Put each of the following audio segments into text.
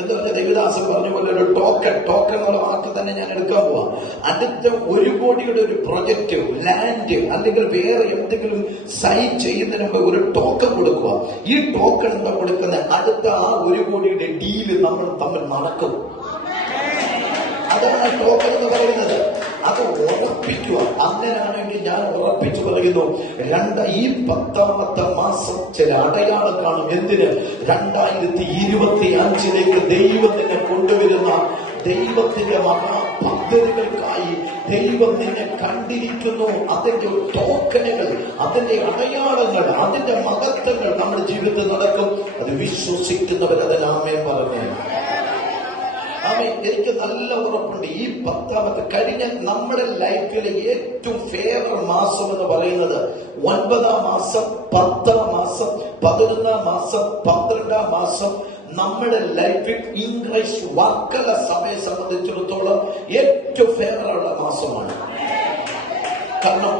എന്ന് പറഞ്ഞ ദൈവദാസൻ പറഞ്ഞ പോലെ ഒരു ടോക്കൺ എന്നുള്ള വാക്ക് തന്നെ ഞാൻ എടുക്കാൻ പോവാം. അടുത്ത 1 കോടിയുടെ ഒരു പ്രൊജക്ട്, ലാൻഡ് അല്ലെങ്കിൽ വേറെ എന്തെങ്കിലും സൈൻ ചെയ്യുന്നതിന് മുമ്പ് ഒരു ടോക്കൺ കൊടുക്കുക. ഈ ടോക്കൺ എന്താ കൊടുക്കുന്നത്? അടുത്ത ആ 1 കോടിയുടെ ഡീല് നമ്മൾ തമ്മിൽ നടക്കും. അതാണ് ടോക്കൺ എന്ന് പറയുന്നത്. അത് ഉറപ്പിക്കുക. അങ്ങനെയാണെങ്കിൽ ഞാൻ ഉറപ്പിച്ചു പറയുന്നു, ഈ 10ാമത്തെ മാസം ചില അടയാളം കാണും. എന്തിന്? 2025 ദൈവം നിന്നെ കൊണ്ടുവരുന്ന ദൈവത്തിന്റെ മഹാപദ്ധതികൾക്കായി ദൈവം നിന്നെ കണ്ടിരിക്കുന്നു. അതിന്റെ ടോക്കനുകൾ, അതിന്റെ അടയാളങ്ങൾ, അതിന്റെ മഹത്വങ്ങൾ നമ്മുടെ ജീവിതത്തിൽ നടക്കും. അത് വിശ്വസിക്കുന്നവർ അതിനാമേ പറഞ്ഞേ. എനിക്ക് നല്ല ഉറപ്പുണ്ട്. ഈ 10ാമത്തെ കഴിഞ്ഞ നമ്മുടെ ലൈഫിലെ ഏറ്റവും ഫേവർ മാസം എന്ന് പറയുന്നത് 9ാം മാസം, 10ാം മാസം, 11ാം മാസം, 12ാം മാസം നമ്മുടെ ലൈഫിൽ ഇംഗ്ലീഷ് വർക്കല സഭയെ സംബന്ധിച്ചിടത്തോളം ഏറ്റവും ഫേവറുള്ള മാസമാണ്. കാരണം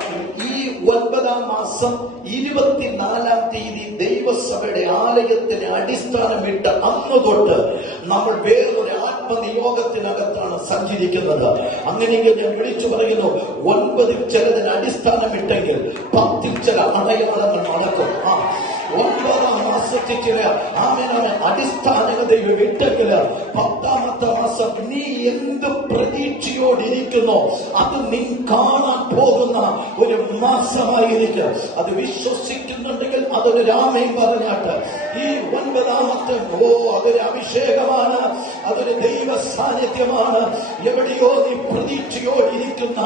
ഈ 9ാം മാസം 24ാം തീയതി ദൈവസഭയുടെ ആലയത്തിന് അടിസ്ഥാനമിട്ട അന്ന് തൊട്ട് നമ്മൾ വേറൊരു ആത്മനിയോഗത്തിനകത്താണ് സഞ്ചരിക്കുന്നത്. അങ്ങനെയെങ്കിൽ ഞാൻ വിളിച്ചു പറയുന്നു, 9 ചിലതിന് അടിസ്ഥാനമിട്ടെങ്കിൽ 10 ചില അടയാളങ്ങൾ നടക്കും. 9ാം മാസത്തിൽ ചില അടിസ്ഥാന ദൈവം ഇട്ടെങ്കിൽ 10ാമത്തെ മാസം നീ എന്ത് പ്രതീക്ഷയോടിരിക്കുന്നോ അത് നീ കാണാൻ പോകുന്ന ഒരു മാസമായിരിക്കും. അത് വിശ്വസിക്കുന്നുണ്ടെങ്കിൽ അതൊരു രാമയും പറഞ്ഞാട്ട് ഈ 9ാമത്തെ അതൊരു അഭിഷേകമാണ്, അതൊരു ദൈവ സാന്നിധ്യമാണ്. എവിടെയോ നീ പ്രതീക്ഷയോടിരിക്കുന്ന,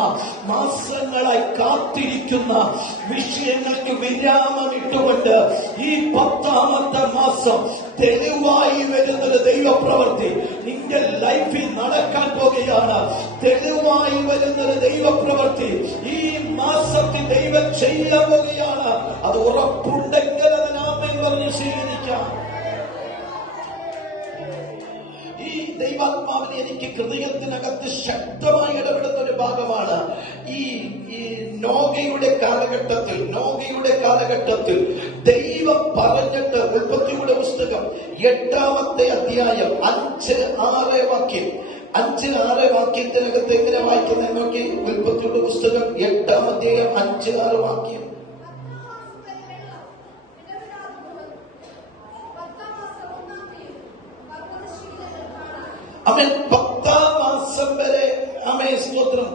മാസങ്ങളായി കാത്തിരിക്കുന്ന വിഷയങ്ങൾക്ക് വിരാമമിട്ടുകൊണ്ട് ഈ 10ാമത്തെ മാസം തെളിവായി വരുന്നൊരു ദൈവപ്രവൃത്തി നിന്റെ ലൈഫിൽ നടക്കാൻ പോകുകയാണ്. തെളിവായി വരുന്നൊരു ദൈവപ്രവൃത്തി ഈ മാസത്തിൽ ദൈവം ചെയ്യാൻ പോകുകയാണ്. അത് ഉറപ്പുണ്ടെങ്കിൽ അതിനാമേൻ പറഞ്ഞ് സ്വീകരിക്കാം. ഈ ദൈവാത്മാവിനെ എനിക്ക് ഹൃദയത്തിനകത്ത് ശക്തമായി ഇടപെടുന്ന ഒരു ഭാഗമാണ്. ഈ നോഗയുടെ കാലഘട്ടത്തിൽ ദൈവം പറഞ്ഞിട്ട് ഉൽപ്പത്തിയുടെ പുസ്തകം 8ാമത്തെ അധ്യായം 5-6 വാക്യം 5-6 വാക്യത്തിനകത്ത് എങ്ങനെ വായിക്കുന്നത് നോക്കി. ഉൽപ്പത്തിയുടെ പുസ്തകം 8ാം അധ്യായം 5-6 വാക്യം. അവൻ 10ാം മാസം വരെ, സ്തോത്രം,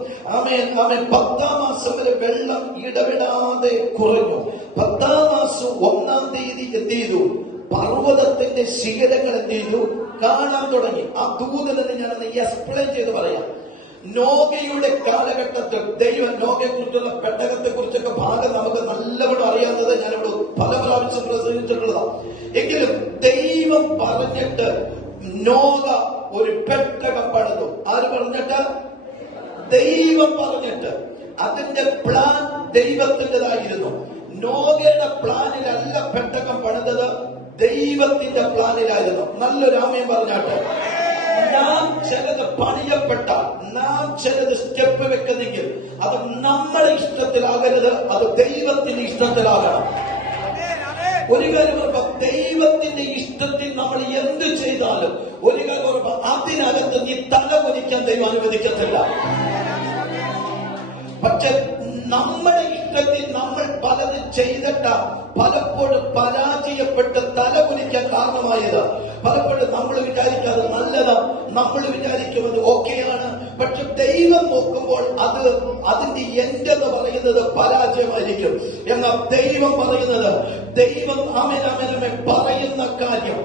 10ാം മാസം വരെ വെള്ളം ഇടവിടാതെ കുറഞ്ഞു. 10ാം മാസം 1ാം തീയതി എന്ത് ചെയ്തു? പർവ്വതത്തിന്റെ ശിഖരങ്ങൾ എന്ത് ചെയ്തു? കാണാൻ തുടങ്ങി. ആ ദൂതനെന്ന് ഞാനൊന്ന് എക്സ്പ്ലെയിൻ ചെയ്ത് പറയാം. നോഗയുടെ കാലഘട്ടത്തിൽ ദൈവം നോഗയെ കുറിച്ചുള്ള പെട്ടകത്തെ കുറിച്ചൊക്കെ ഭാഗം നമുക്ക് നല്ലവണ്ണം അറിയാത്തത് ഞാനിവിടെ പല പ്രാവശ്യം പ്രസംഗിച്ചിട്ടുള്ളതാണ്. എങ്കിലും ദൈവം പറഞ്ഞിട്ട് നോഗ ഒരു പെട്ടകം പണിതു. ആര് പറഞ്ഞിട്ട്? ദൈവം പറഞ്ഞിട്ട്. അതിന്റെ പ്ലാൻ ദൈവത്തിൻ്റെതായിരുന്നു. നോഗയുടെ പ്ലാനിലല്ല പെട്ടകം പണിതത്, ദൈവത്തിന്റെ പ്ലാനിലായിരുന്നു. നല്ലൊരു ആമേൻ പറഞ്ഞാട്ട്. നാം ചിലത് പണിയപ്പെട്ട, നാം ചിലത് സ്റ്റെപ്പ് വെക്കുന്നെങ്കിൽ അത് നമ്മുടെ ഇഷ്ടത്തിലാകരുത്, അത് ദൈവത്തിന്റെ ഇഷ്ടത്തിലാകണം. ഒരു കാര്യം പറയുമ്പോ ദൈവത്തിന്റെ ഇഷ്ടത്തിൽ നമ്മൾ എന്ത് ചെയ്താലും ഒരു കാര്യം പറയുമ്പോ അതിനകത്ത് നീ തല കുനിക്കാൻ ദൈവം അനുവദിക്കത്തില്ല. പക്ഷെ നമ്മുടെ ഇഷ്ടത്തിൽ നമ്മൾ പലത് ചെയ്തിട്ട പലപ്പോഴും പരാജയപ്പെട്ട് തല കുനിക്കാൻ കാരണമായത്. പലപ്പോഴും നമ്മൾ വിചാരിക്കാതെ നല്ലതാ, നമ്മൾ വിചാരിക്കുന്നത് ഓക്കെയാണ്. പക്ഷെ ദൈവം നോക്കുമ്പോൾ അതിന്റെ എന്റെന്ന് പറയുന്നത് പരാജയമായിരിക്കും. എന്നാൽ ദൈവം പറയുന്നത്, ദൈവം അമനമനമെ പറയുന്ന കാര്യം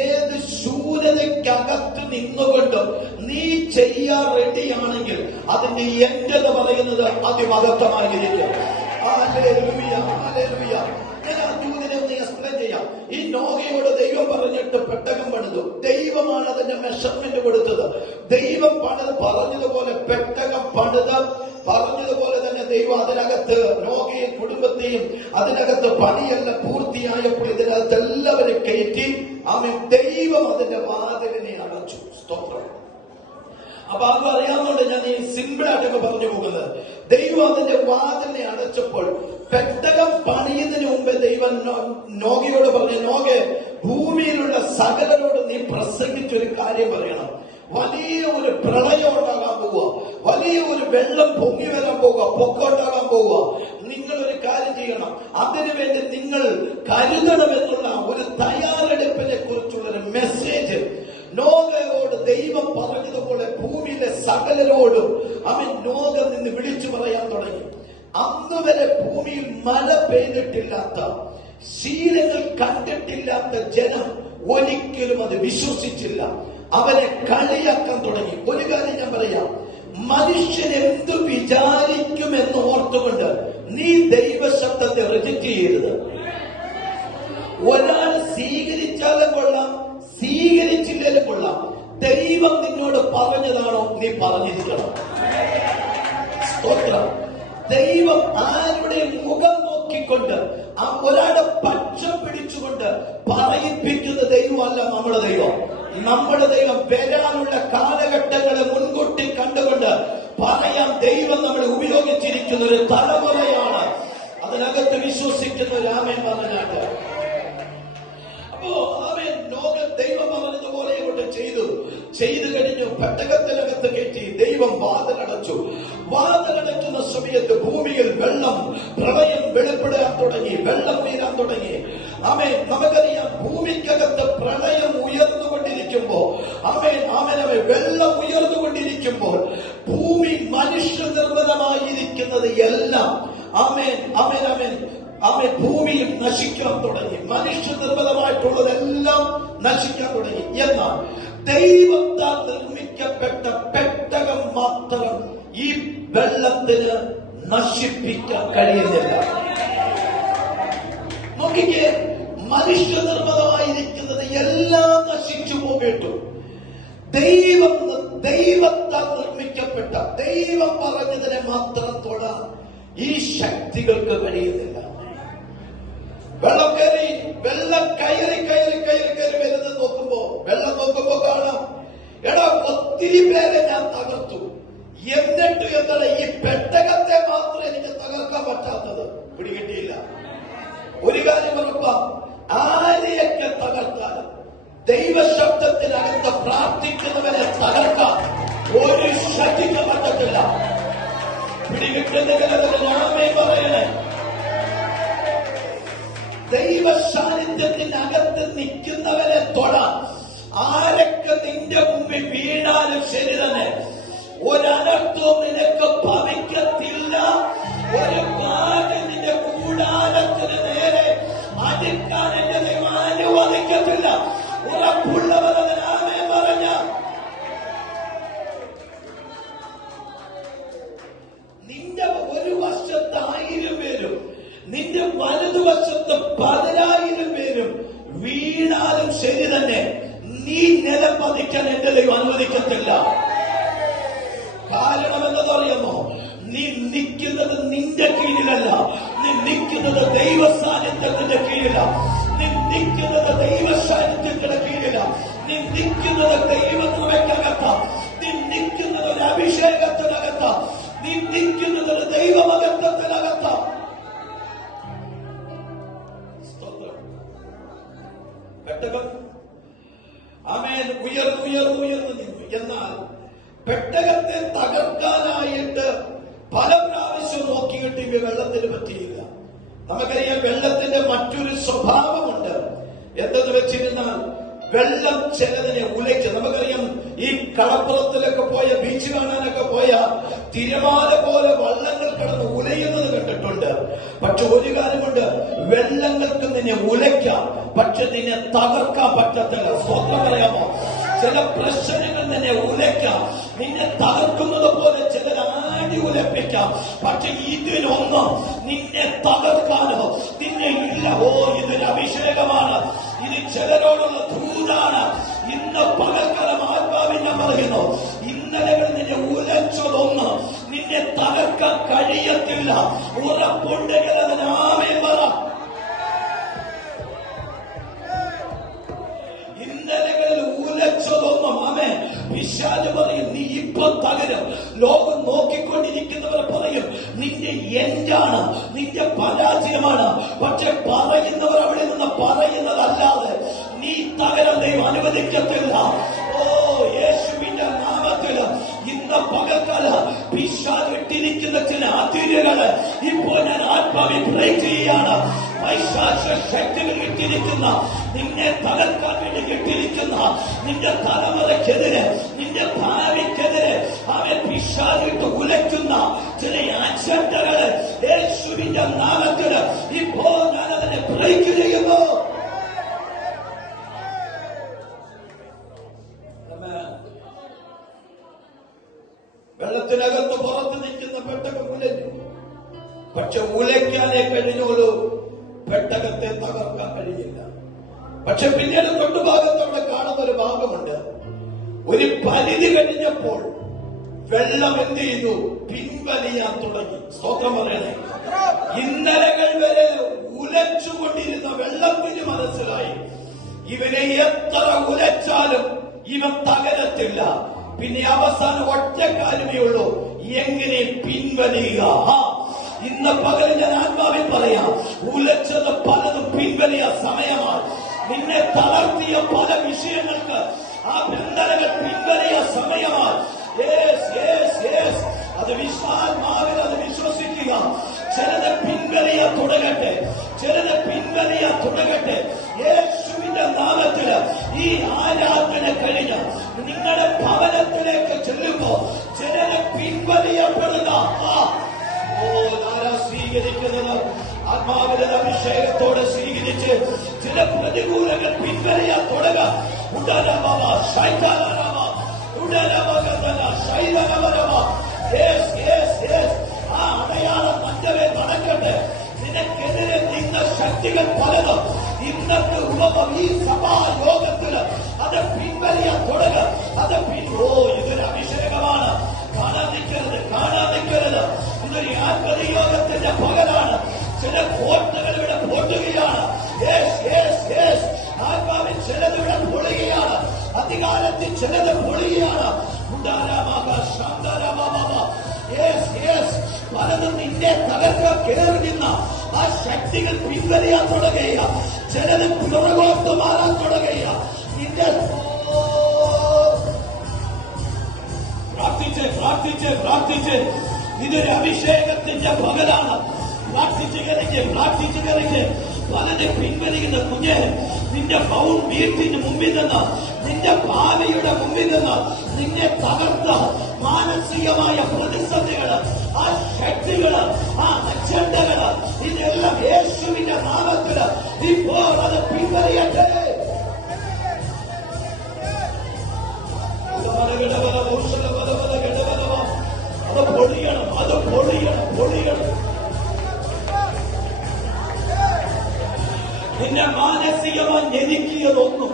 ഏത് ശൂന്യതയ്ക്കകത്ത് നിന്നുകൊണ്ടും നീ ചെയ്യാൻ റെഡിയാണെങ്കിൽ അതിന്റെ എന്റെന്ന് പറയുന്നത് അതിമഹത്വമായിരിക്കും. Hallelujah, hallelujah. ഞാൻ ആ ദൂതനെ ഒന്ന് എക്സ്പ്ലെയിൻ ചെയ്യാം. ഈ നോഗയോട് ദൈവം പറഞ്ഞിട്ട് പെട്ടകം പണിതു. ദൈവമാണ് അതിന്റെ മെഷർമെന്റ് കൊടുത്തത്. ദൈവം പറഞ്ഞതുപോലെ പെട്ടകം പണിത് പറഞ്ഞതുപോലെ തന്നെ ദൈവം അതിനകത്ത് നോഗയും കുടുംബത്തെയും അതിനകത്ത് പണിയെല്ലാം പൂർത്തിയായപ്പോൾ ഇതിനകത്ത് എല്ലാവരും കയറ്റി ദൈവം അതിന്റെ വാതിലിനെ അടച്ചു. സ്തോത്രം. അപ്പൊ അത് അറിയാവുന്നതുകൊണ്ട് ഞാൻ ഈ സിമ്പിൾ ആയിട്ടൊക്കെ പറഞ്ഞു പോകുന്നത്. ദൈവം അതിന്റെ വാതിലിനെ അടച്ചപ്പോൾ പെട്ടകം പണിയുന്നതിന് മുമ്പേ ദൈവം നോഗയോട് പറഞ്ഞു, നോഗെ, ഭൂമിയിലുള്ള സകലരോട് നീ നീ പ്രസംഗിച്ചൊരു കാര്യം പറയണം. വലിയ ഒരു പ്രളയം ഉണ്ടാകാൻ പോവുക, വലിയ ഒരു വെള്ളം പൊങ്ങി വരാൻ പോവുക, പൊക്കമുണ്ടാകാൻ പോവുക. നിങ്ങൾ ഒരു കാര്യം ചെയ്യണം, അതിനുവേണ്ടി നിങ്ങൾ കരുതണമെന്നുള്ള ഒരു തയ്യാറെടുപ്പിനെ കുറിച്ചുള്ള ഒരു മെസ്സേജ് നോഹയോട് ദൈവം പറഞ്ഞതുപോലെ ഭൂമിയിലെ സകലരോടും അവൻ നോഹ നിന്ന് വിളിച്ചു പറയാൻ തുടങ്ങി. അന്ന് വരെ ഭൂമിയിൽ മഴ പെയ്തിട്ടില്ലാത്ത, ശീലങ്ങൾ കണ്ടിട്ടില്ലാത്ത ജനം ഒരിക്കലും അത് വിശ്വസിച്ചില്ല. അവനെ കളിയാക്കാൻ തുടങ്ങി. ഒരു കാര്യം ഞാൻ പറയാം, മനുഷ്യൻ എന്തു വിചാരിക്കുമെന്ന് ഓർത്തുകൊണ്ട് നീ ദൈവശബ്ദത്തെ റിജക്ട് ചെയ്യരുത്. ഒരാൾ സ്വീകരിച്ചാലും കൊള്ളാം, സ്വീകരിച്ചില്ലേലും കൊള്ളാം, ദൈവം നിന്നോട് പറഞ്ഞതാണോ നീ പറഞ്ഞിരിക്കണം. സ്തോത്രം. ദൈവം ആരുടെ മുഖം നോക്കിക്കൊണ്ട് ഒരാളുടെ പക്ഷം പിടിച്ചുകൊണ്ട് പറയിപ്പിക്കുന്ന ദൈവമല്ല നമ്മുടെ ദൈവം. നമ്മുടെ ദൈവം വരാനുള്ള കാലഘട്ടങ്ങളെ മുൻകൂട്ടി കണ്ടുകൊണ്ട് പറയാൻ ദൈവം നമ്മളെ ഉപയോഗിച്ചിരിക്കുന്ന ഒരു തലമുറയാണ്. അതിനകത്ത് വിശ്വസിക്കുന്ന ഒരു ആമേൻ പറഞ്ഞാട്ട്. അപ്പോ ആമേൻ നോഹ ദൈവം പറഞ്ഞതുപോലെ കൊണ്ട് ചെയ്തു കഴിഞ്ഞു. പെട്ടകത്തിനകത്ത് കയറ്റി ദൈവം വാതിലടച്ചു. വാതിലടയ്ക്കുന്ന സമയത്ത് ഭൂമിയിൽ വെള്ളം, പ്രളയം വെളിപ്പെടാൻ തുടങ്ങി, വെള്ളം വീരാൻ തുടങ്ങി. ആമേൻ. നമുക്കറിയാം, ഭൂമിക്കകത്ത് പ്രളയം ഉയർന്നുകൊണ്ടിരിക്കുമ്പോ, വെള്ളം ഉയർന്നുകൊണ്ടിരിക്കുമ്പോൾ ഭൂമി മനുഷ്യ നിർമ്മിതമായിരിക്കുന്നത് എല്ലാം ഭൂമിയിൽ നശിക്കാൻ തുടങ്ങി. മനുഷ്യ നിർമ്മിതമായിട്ടുള്ളതെല്ലാം നശിക്കാൻ തുടങ്ങി. എന്നാൽ ദൈവത്താൽ നിർമ്മിക്കപ്പെട്ട പെട്ടകം മാത്രം ഈ വെള്ളത്തിന് നശിപ്പിക്കാൻ കഴിയുന്നില്ല. നോക്കിക്കേ, മനുഷ്യ നിർമ്മിതമായിരിക്കുന്നത് എല്ലാം നശിച്ചു പോകട്ടു. ദൈവത്താൽ നിർമ്മിക്കപ്പെട്ട, ദൈവം പറഞ്ഞതിനെ മാത്രം തൊടാൻ ഈ ശക്തികൾക്ക് കഴിയുന്നില്ല. വെള്ളം കയറി വരുന്നത് നോക്കുമ്പോ കാണാം, എടാ ഒത്തിരി പേരെ ഞാൻ തകർത്തു, എന്നിട്ട് എന്താണ് ഈ പെട്ടകത്തെ മാത്രം എനിക്ക് തകർക്കാൻ പറ്റാത്തത്? പിടികിട്ടിയില്ല. ഒരു കാര്യം ഉറപ്പാ, ആരെയൊക്കെ തകർത്താലും ദൈവശബ്ദത്തിനകത്ത് പ്രാർത്ഥിക്കുന്നവരെ തകർക്കാൻ ഒരു ശക്തിക്ക് പറ്റത്തില്ല. പിടികിട്ടുന്നതിനെ പറയണേ. ദൈവ സാന്നിധ്യത്തിനകത്ത് നിൽക്കുന്നവരെ തൊടാൻ ആരൊക്കെ നിന്റെ മുമ്പിൽ വീണാലും ശരി തന്നെ, ഒരനർത്ഥവും നിനക്ക് ഭവിക്കത്തില്ല. ഒരു കാറ്റ് നിന്റെ കൂടാരത്തിന് നേരെ അടിക്കാൻ എന്റെ ദൈവം അനുവദിക്കത്തില്ല. ഉറപ്പുള്ളവർ അതിനാമേ പറഞ്ഞ നിന്റെ ഒരു വശത്ത് 1000 പേരും നിന്റെ വലതുവശത്ത് 10,000 പേരും വീണാലും ശരി തന്നെ, നീ നിലം പതിക്കാൻ എന്റെ ദൈവം അനുവദിക്കത്തില്ല. കാരണം എന്നതറിയാമോ? നീ നിൽക്കുന്നത് നിന്റെ കീഴിലല്ല, നീ നിൽക്കുന്നത് ദൈവ സാന്നിധ്യത്തിന്റെ കീഴിലാണ്. നീ നിൽക്കുന്നത് ദൈവ സാന്നിധ്യത്തിന്റെ കീഴിലാണ്. നീ നിൽക്കുന്നത് ദൈവകൃപയ്ക്കകത്ത, നീ നിൽക്കുന്നത് ഒരു അഭിഷേകത്തിനകത്ത, നീ നിൽക്കുന്നത് ഒരു ദൈവമഹത്വത്തിനകത്ത. പെട്ടകം ഉയർന്നു നിന്നു. എന്നാൽ പെട്ടകത്തെ തകർക്കാനായിട്ട് പല പ്രാവശ്യം നോക്കിയിട്ട് ഇവ വെള്ളത്തിന് പറ്റിയില്ല. നമുക്കറിയാം, വെള്ളത്തിന്റെ മറ്റൊരു സ്വഭാവമുണ്ട്. എന്തെന്ന് വെച്ചിരുന്നാൽ വെള്ളം ചിലതിനെ ഉലയ്ക്കും. നമുക്കറിയാം, ഈ കളപ്പുറത്തിലൊക്കെ പോയ, ബീച്ച് കാണാനൊക്കെ പോയ തിരമാല പോലെ വള്ളങ്ങൾ കിടന്ന് ഉലയുന്നത് കണ്ടിട്ടുണ്ട്. പക്ഷെ ഒരു കാര്യമുണ്ട്, വെള്ളങ്ങൾക്ക് നിന്നെ ഉലയ്ക്കാം, പക്ഷെ നിന്നെ തകർക്കാൻ പറ്റത്തില്ല. സ്വന്തം പറയാമോ? ചില പ്രശ്നങ്ങൾ നിന്നെ ഉലയ്ക്കാം, നിന്നെ തകർക്കുന്നത് പോലെ ചിലർ ആടി ഉലപ്പിക്കാം. പക്ഷെ ഇതിനൊന്നും നിന്നെ തകർക്കാനോ നിന്നെ ഇല്ല. ഇതൊരു അഭിഷേകമാണ്, ഇത് ചിലരോടുള്ള ദൂതാണ്. ഇന്ന് പകൽക്കാലം ആത്മാവിൽ ഞാൻ പറയുന്നു, ഇന്നലകൾ നിന്നെ ഉലച്ചതൊന്ന് നിന്നെ തകർക്കാൻ കഴിയത്തില്ല. ഉറപ്പുണ്ടെങ്കിൽ അതിന് ആമേൻ പറ. ഇന്നലകളിൽ ഉലച്ചതൊന്നും ആമേൻ. പിശാച് പറയും നീ ഇപ്പൊ തകരും. ലോകം നോക്കിക്കൊണ്ടിരിക്കുന്നവർ പറയും നിന്റെ എന്താണ്, നിന്റെ പരാജയമാണ്. പക്ഷെ പറയുന്നവർ അവിടെ നിന്ന് പറയുന്നതല്ലാതെ നീ തകരം ദൈവം അനുവദിക്കത്തില്ല. ഓ യേശുവിന്റെ നാമത്തിൽ ഇന്ന് പകൽക്കാല പിശാച് ഇട്ടിരിക്കുന്ന ചില അതിരുകള് ഇപ്പോൾ ഞാൻ ആത്മാവിൽ ബ്രേക്ക് ചെയ്യാണ്. പൈശാച ശക്തികൾ ഇട്ടിരിക്കുന്ന, നിന്നെ തകർക്കാൻ വേണ്ടി ഇട്ടിരിക്കുന്ന നിന്റെ തലമുറയ്ക്കെതിരെ, നിന്റെ ഭാവിക്കെതിരെ അവൻ പിശാചിട്ട് ഉലയ്ക്കുന്ന ചില അജണ്ടകള് യേശുവിന്റെ നാമത്തിൽ ഇപ്പോൾ ഞാൻ അതിനെ ബ്രേക്ക് ചെയ്യുന്നു. വെള്ളത്തിനകത്ത് പുറത്ത് നിൽക്കുന്ന പെട്ടകം ഉലഞ്ഞു. പക്ഷെ ഉലയ്ക്കാനേ കഴിഞ്ഞോളൂ, പെട്ടകത്തെ തകർക്കാൻ കഴിയില്ല. പക്ഷെ പിന്നീട് തൊട്ടുഭാഗത്ത് അവിടെ കാണുന്ന ഒരു ഭാഗമുണ്ട്. ഒരു പരിധി കഴിഞ്ഞപ്പോൾ വെള്ളം എന്ത് ചെയ്തു? പിൻവലിയാൻ തുടങ്ങി. സ്തോത്രം പറയണേ. ഇന്നലകൾ വരെ ഉലച്ചുകൊണ്ടിരുന്ന വെള്ളത്തിന് മനസ്സിലായി ഇവനെ എത്ര ഉലച്ചാലും ഇവൻ തകരത്തില്ല. പിന്നെ അവസാനം ഒറ്റ കാര്യമേ ഉള്ളൂ, എങ്ങനെ പിൻവലിയുക. ഇന്ന് പകൽ ഞാൻ ആത്മാവിൽ പറയാം, ഉലച്ചത് പലതും പിൻവലിയ സമയമാണ്. നിന്നെ തളർത്തിയ പല വിഷയങ്ങൾക്ക് ആ ബന്ധനങ്ങൾ പിൻവലിയ സമയമാണ്. അത് വിശ്വാത്മാവിൽ അത് വിശ്വസിക്കുക. ചിലത് പിൻവലിയ തുടങ്ങട്ടെ, ചിലത് പിൻവലിയ തുടങ്ങട്ടെ. യേശുവിന്റെ നാമത്തില് ഈ ആരാധന കഴിഞ്ഞ് നിങ്ങളുടെ ഭവനത്തിലേക്ക് ചെല്ലുമ്പോ ചിലത് പിൻവലിയപ്പെടുക. സ്വീകരിക്കുന്നത് ആത്മാവിന്റെ അഭിഷേകത്തോടെ സ്വീകരിച്ച് ചില പ്രതികൂലങ്ങൾ പിൻവലിയാൻ തുടങ്ങുക. ആ അടയാളം തന്റെ നടക്കട്ടെ. നിനക്കെതിരെ നിന്ന ശക്തികൾ പലതും ഇന്നത്തെ ഉപമം ഈ സഭായോഗത്തിൽ അത് പിൻവലിയാൻ തുടങ്ങുക. അത് ഇതൊരു അഭിഷേകമാണ്. കാണാൻ നിൽക്കരുത്, കാണാൻ നിൽക്കരുത്. ഇതൊരു ആത്മനിയോഗത്തിന്റെ പകലാണ്. ചില കോട്ടകൾ ഇവിടെ പൊട്ടുകയാണ്. ആത്മാവിൽ ചിലത് ഇവിടെ പൊളിയുകയാണ്. അധികാരത്തിൽ ചിലത് പൊളിയുകയാണ്. പലതും നിന്നെ തകർക്കാൻ കയറി നിന്ന ആ ശക്തികൾ പിൻവലിയാൻ തുടങ്ങുക. ചിലത് പുറകോട്ട് മാറാൻ തുടങ്ങുക. നിന്റെ പ്രാർത്ഥിച്ച് പ്രാർത്ഥിച്ച് പ്രാർത്ഥിച്ച് ഇതൊരു അഭിഷേകത്തിന്റെ പകലാണ്. പ്രാർത്ഥിച്ചു കഴിഞ്ഞ് പലരെ പിൻവലിക്കുന്ന കുഞ്ഞ് നിന്റെ വീട്ടിന് മുമ്പിൽ നിന്ന്, നിന്റെ ഭാവിയുടെ മുമ്പിൽ നിന്ന് നിന്നെ തകർത്ത മാനസികമായ പ്രതിസന്ധികള്, ആ ശക്തികള്, ആ അജണ്ടകള്, ഇതെല്ലാം യേശുവിന്റെ നാമത്തില് ഇപ്പോൾ അത് പിൻവലിയട്ടെ. അത് പൊളിയണം, അത് പൊളിയണം, പൊളിയണം. നിന്നെ മാനസികമായി ഞെരുക്കിയതൊന്നും,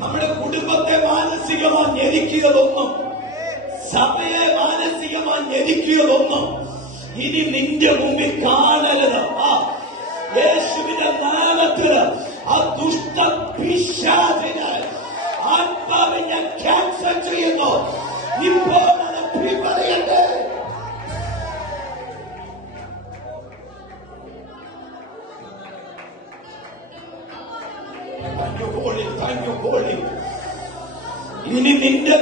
നമ്മുടെ കുടുംബത്തെ മാനസികമായി ഞെരുക്കിയതൊന്നും, സഭയെ മാനസികമായി ഞെരുക്കിയതൊന്നും ഇനി നിന്റെ മുമ്പിൽ കാണരുത്. യേശുവിന്റെ നാമത്തില് ആ ദുഷ്ട പിശാചിനെ ആത്മാവിനെ ക്യാൻസൽ ചെയ്യുന്നു. ഇപ്പോൾ അത് പിൻവലിയട്ടെ. ഇനി നിന്റെ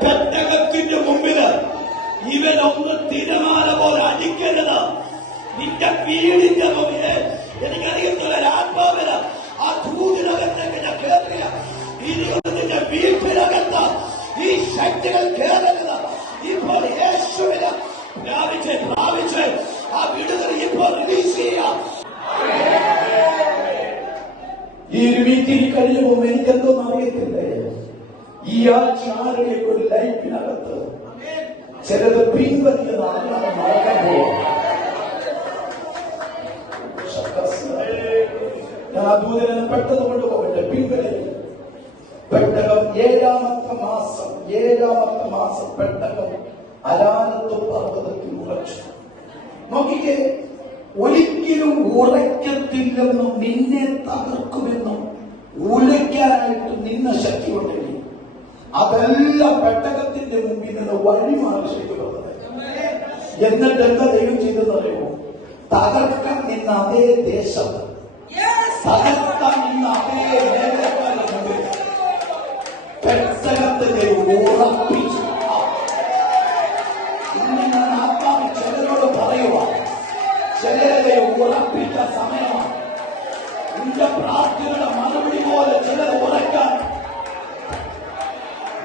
പെട്ടകത്തിന്റെ മുമ്പില് ഇവനൊന്ന് തിരമാല പോലെ അടിക്കരുത്. നിന്റെ വീടിന്റെ മുമ്പില് എനിക്കറിയത്തുള്ള ആത്മാവിന് ആ ദൂതിനകത്തേക്ക് ഞാൻ കയറിയ ഇനി നിന്റെ വീട്ടിനകത്ത് ഈ ശക്തികൾ കയറരുത്. ഇപ്പോൾ യേശുവിന് പ്രാപിച്ച് ആ വിടുതൽ ഇപ്പോൾ റിലീസ് ചെയ്യാം. ഈ ഒരു മീറ്റിംഗ് കഴിയുമ്പോൾ എനിക്കെന്തോന്നും അറിയത്തില്ലേ, ഈ ആഴ്ച ആരുടെയൊക്കെ ഒരു ലൈഫിനകത്ത് ചിലത് പിൻവലിയതാണ് നടക്കാൻ പോകും. ഞാൻ ആ ദൂതനെ പെട്ടെന്ന് കൊണ്ടുപോകട്ടെ. പിൻവലി പെട്ടകം ഏഴാമത്തെ മാസം പെട്ടകം അരാനത്ത് പർവ്വതത്തിൽ ഉറച്ചു. നോക്കിക്കേ, ഒരിക്കലും ഉറയ്ക്കത്തില്ലെന്നും നിന്നെ തകർക്കുമെന്നും ഉലയ്ക്കാനായിട്ട് നിന്ന ശക്തി ഉണ്ടെങ്കിൽ അതെല്ലാം പെട്ടകത്തിന്റെ മുമ്പിൽ നിന്ന് വഴിമാറി ശരിക്കുന്നത്. എന്നിട്ട് എന്താ ദൈവം ചെയ്തെന്നറിയുമോ? തകർക്കാൻ നിന്ന അതേ ദേശം, തകർക്കാൻ നിന്ന അതേ ഉറപ്പിച്ചു. ഇന്ന് ഞാൻ ആത്മാവിൽ ചിലരോട് പറയുക, ചിലരെ ഉറപ്പിച്ച സമയമാണ്. നിന്റെ പ്രാർത്ഥനയുടെ മറുപടി പോലെ ചിലർ ഉറക്കാൻ,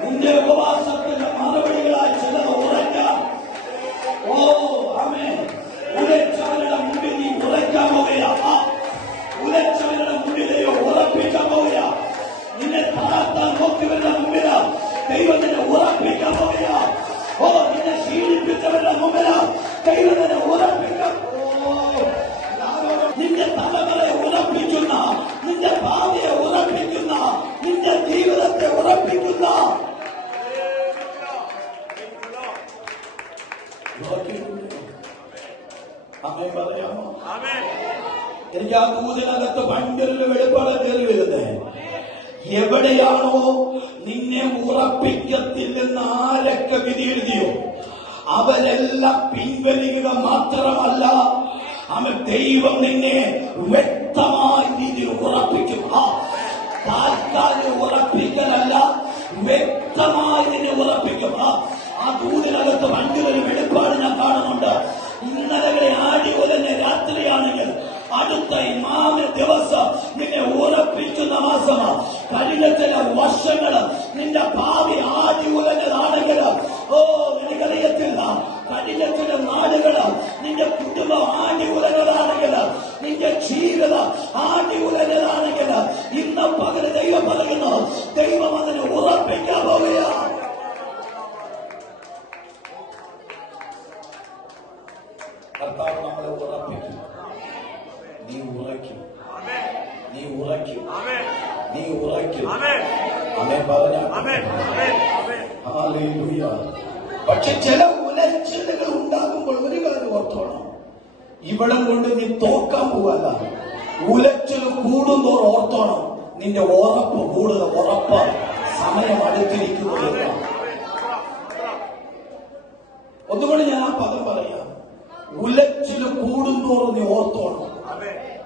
നിന്റെ ഉപവാസത്തിന്റെ മറുപടികളായി ചിലർ ഉറക്കാൻ. ഓ ആമേൻ. ഉലച്ചവരുടെ മുമ്പിൽ നീ ഉറയ്ക്കാൻ പോവുകയാ. ഉലച്ചവരുടെ മുമ്പിലെയോ ഉറപ്പിക്കാൻ പോവുകയാ. നിന്നെ താഴ്ത്താൻ നോക്കിയവരുടെ മുമ്പില ദൈവം നിന്നെ ഉറപ്പിക്കാൻ പോവുകയാ. ഓ നിന്നെ ക്ഷീണിപ്പിച്ചവരുടെ മുമ്പില ദൈവം നിന്നെ ഉറപ്പിക്കാൻ. നിന്റെ തലമുറയെ ഉറപ്പിക്കുന്ന, നിന്റെ ഭാവിയെ ഉറപ്പിക്കുന്ന, നിന്റെ ജീവിതത്തെ ഉറപ്പിക്കുന്ന അമ്മേ പറയാമോ? എനിക്ക് ആ ദൂതനകത്ത് ഭയങ്കര വെളിപ്പാട് കയറി വരുന്നത്. എവിടെയാണോ നിന്നെ ഉറപ്പിക്കത്തില്ലെന്ന് ആരൊക്കെ വിധി എഴുതിയോ അവരെല്ലാം പിൻവലിക്കുക മാത്രമല്ല, അവൻ ദൈവം നിന്നെ വ്യക്തമായ രീതിയിൽ ഉറപ്പിക്കും. താൽക്കാലിക ഉറപ്പിക്കലല്ല, വ്യക്തമായി നിന്നെ ഉറപ്പിക്കും. ആ ദൂതിനകത്ത് ഭയങ്കര വെളിപ്പാട് ഞാൻ കാണുന്നുണ്ട്. ഇന്നലെ ആടി ഒലഞ്ഞ രാത്രിയാണെങ്കിൽ അടുത്ത ഇമാമ ദിവസം നിന്നെ ഉറപ്പിക്കുന്ന മാസമാണ്. കഴിഞ്ഞ ചില വർഷങ്ങൾ നിന്റെ ഭാവി ആടി ഉലഞ്ഞതാണെങ്കിൽ ഓ എനിക്കറിയത്തില്ല. കഴിഞ്ഞ ചില നാടുകൾ നിന്റെ കുടുംബം ആടി ഉലഞ്ഞതാണെങ്കിൽ, നിന്റെ ജീവിതം ആടി ഉലഞ്ഞതാണെങ്കിൽ, ഇന്ന് പകല് ദൈവം പറയുന്നു, ദൈവം അതിനെ ഉറപ്പിക്കാൻ പോവുകയാണ്. കർത്താവ് നമ്മളെ ഉറപ്പിക്കും. നീ ഉറയ്ക്കും, നീ ഉറയ്ക്കും, നീ ഉറയ്ക്കും. അമേൻ പറഞ്ഞ. പക്ഷെ ചില ഉലച്ചിലുകൾ ഉണ്ടാകുമ്പോൾ ഒരു കാര്യം ഓർത്തോണം, ഇവിടം കൊണ്ട് നീ തോക്കാൻ പോവല്ല. ഉലച്ചിൽ കൂടുമ്പോൾ ഓർത്തോണം, നിന്റെ ഉറപ്പ് കൂടുതൽ ഉറപ്പാണ്. സമയം അടുത്തിരിക്കുന്നത്. ഒന്നുകൂടി ഞാൻ ആ പദം പറയാം. ഉലച്ചിൽ കൂടുന്തോറും നീ ഓർത്തോണം,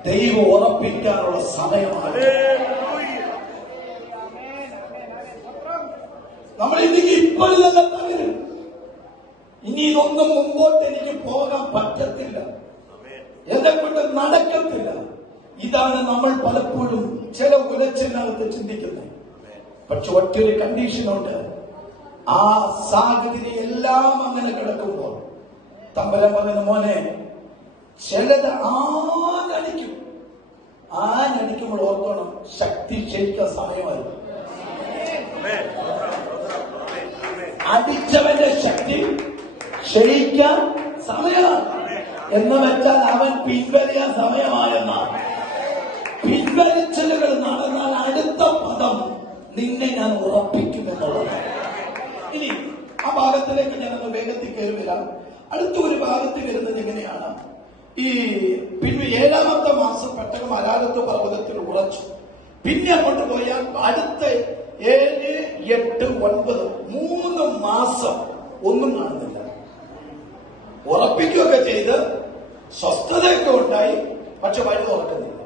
ദൈവം ഉറപ്പിക്കാനുള്ള സമയമാണ്. നമ്മൾ എനിക്ക് ഇപ്പോൾ തന്നെ തകരും. ഇനി ഇതൊന്നും മുമ്പോട്ട് എനിക്ക് പോകാൻ പറ്റത്തില്ല, എന്നെ കൊണ്ട് നടക്കത്തില്ല. ഇതാണ് നമ്മൾ പലപ്പോഴും ചില ഉലച്ചിനകത്ത് ചിന്തിക്കുന്നത്. പക്ഷെ ഒറ്റൊരു കണ്ടീഷനുണ്ട്. ആ സാഹചര്യം എല്ലാം അങ്ങനെ കിടക്കുമ്പോൾ തമ്പുരാൻ പറയുന്ന, മോനെ ചിലത് ആനടിക്കും. ആനടിക്കുമ്പോൾ ഓർക്കണം, ശക്തി ക്ഷയിക്കാൻ സമയമായി. അടിച്ചവന്റെ ശക്തി ക്ഷയിക്കാൻ സമയമാണ് എന്ന് വെച്ചാൽ അവൻ പിൻവലിയാൻ സമയമായെന്നാണ്. പിൻവലിച്ചലുകൾ നടന്നാൽ അടുത്ത പദം നിന്നെ ഞാൻ ഉറപ്പിക്കുമെന്നുള്ളത്. ഇനി ആ ഭാഗത്തിലേക്ക് ഞാനൊന്ന് വേഗത്തിൽ കയറി വരാം. അടുത്ത ഒരു ഭാഗത്ത് വരുന്നത് എങ്ങനെയാണ്? ഈ പിന്നെ 7ാമത്തെ മാസം പെട്ടകം അരാരത്ത് പർവ്വതത്തിൽ ഉറച്ചു. പിന്നെ അങ്ങോട്ട് പോയാൽ അടുത്ത 7, 8, 9 3 മാസം ഒന്നും കാണുന്നില്ല. ഉറപ്പിക്കുകയൊക്കെ ചെയ്ത് സ്വസ്ഥതയൊക്കെ ഉണ്ടായി, പക്ഷെ വഴി തുറക്കുന്നില്ല.